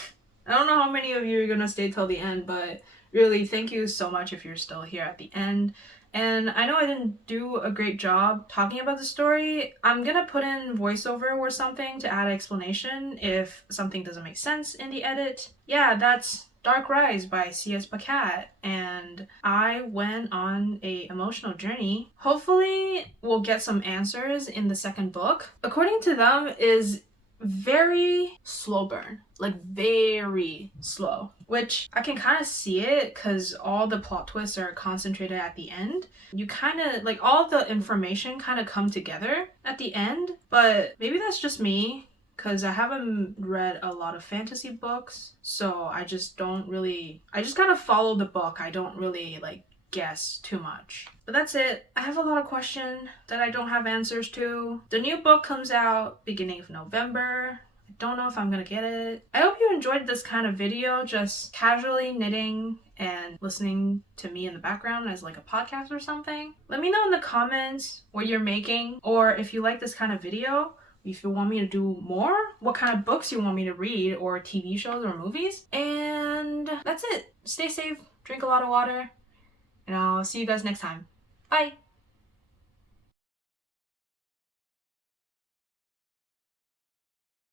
I don't know how many of you are gonna stay till the end, but really, thank you so much if you're still here at the end. And I know I didn't do a great job talking about the story. I'm gonna put in voiceover or something to add explanation if something doesn't make sense in the edit. Yeah, that's Dark Rise by C.S. Pacat, and I went on a emotional journey. Hopefully we'll get some answers in the second book. According to them, is very slow burn, like very slow, which I can kind of see it because all the plot twists are concentrated at the end. You kind of like all the information kind of come together at the end, but maybe that's just me because I haven't read a lot of fantasy books, so I just kind of follow the book. I don't really like guess too much. But that's it. I have a lot of questions that I don't have answers to. The new book comes out beginning of November. I don't know if I'm gonna get it. I hope you enjoyed this kind of video, just casually knitting and listening to me in the background as like a podcast or something. Let me know in the comments what you're making, or if you like this kind of video, if you want me to do more, what kind of books you want me to read, or TV shows or movies. And that's it. Stay safe, drink a lot of water, and I'll see you guys next time. Bye!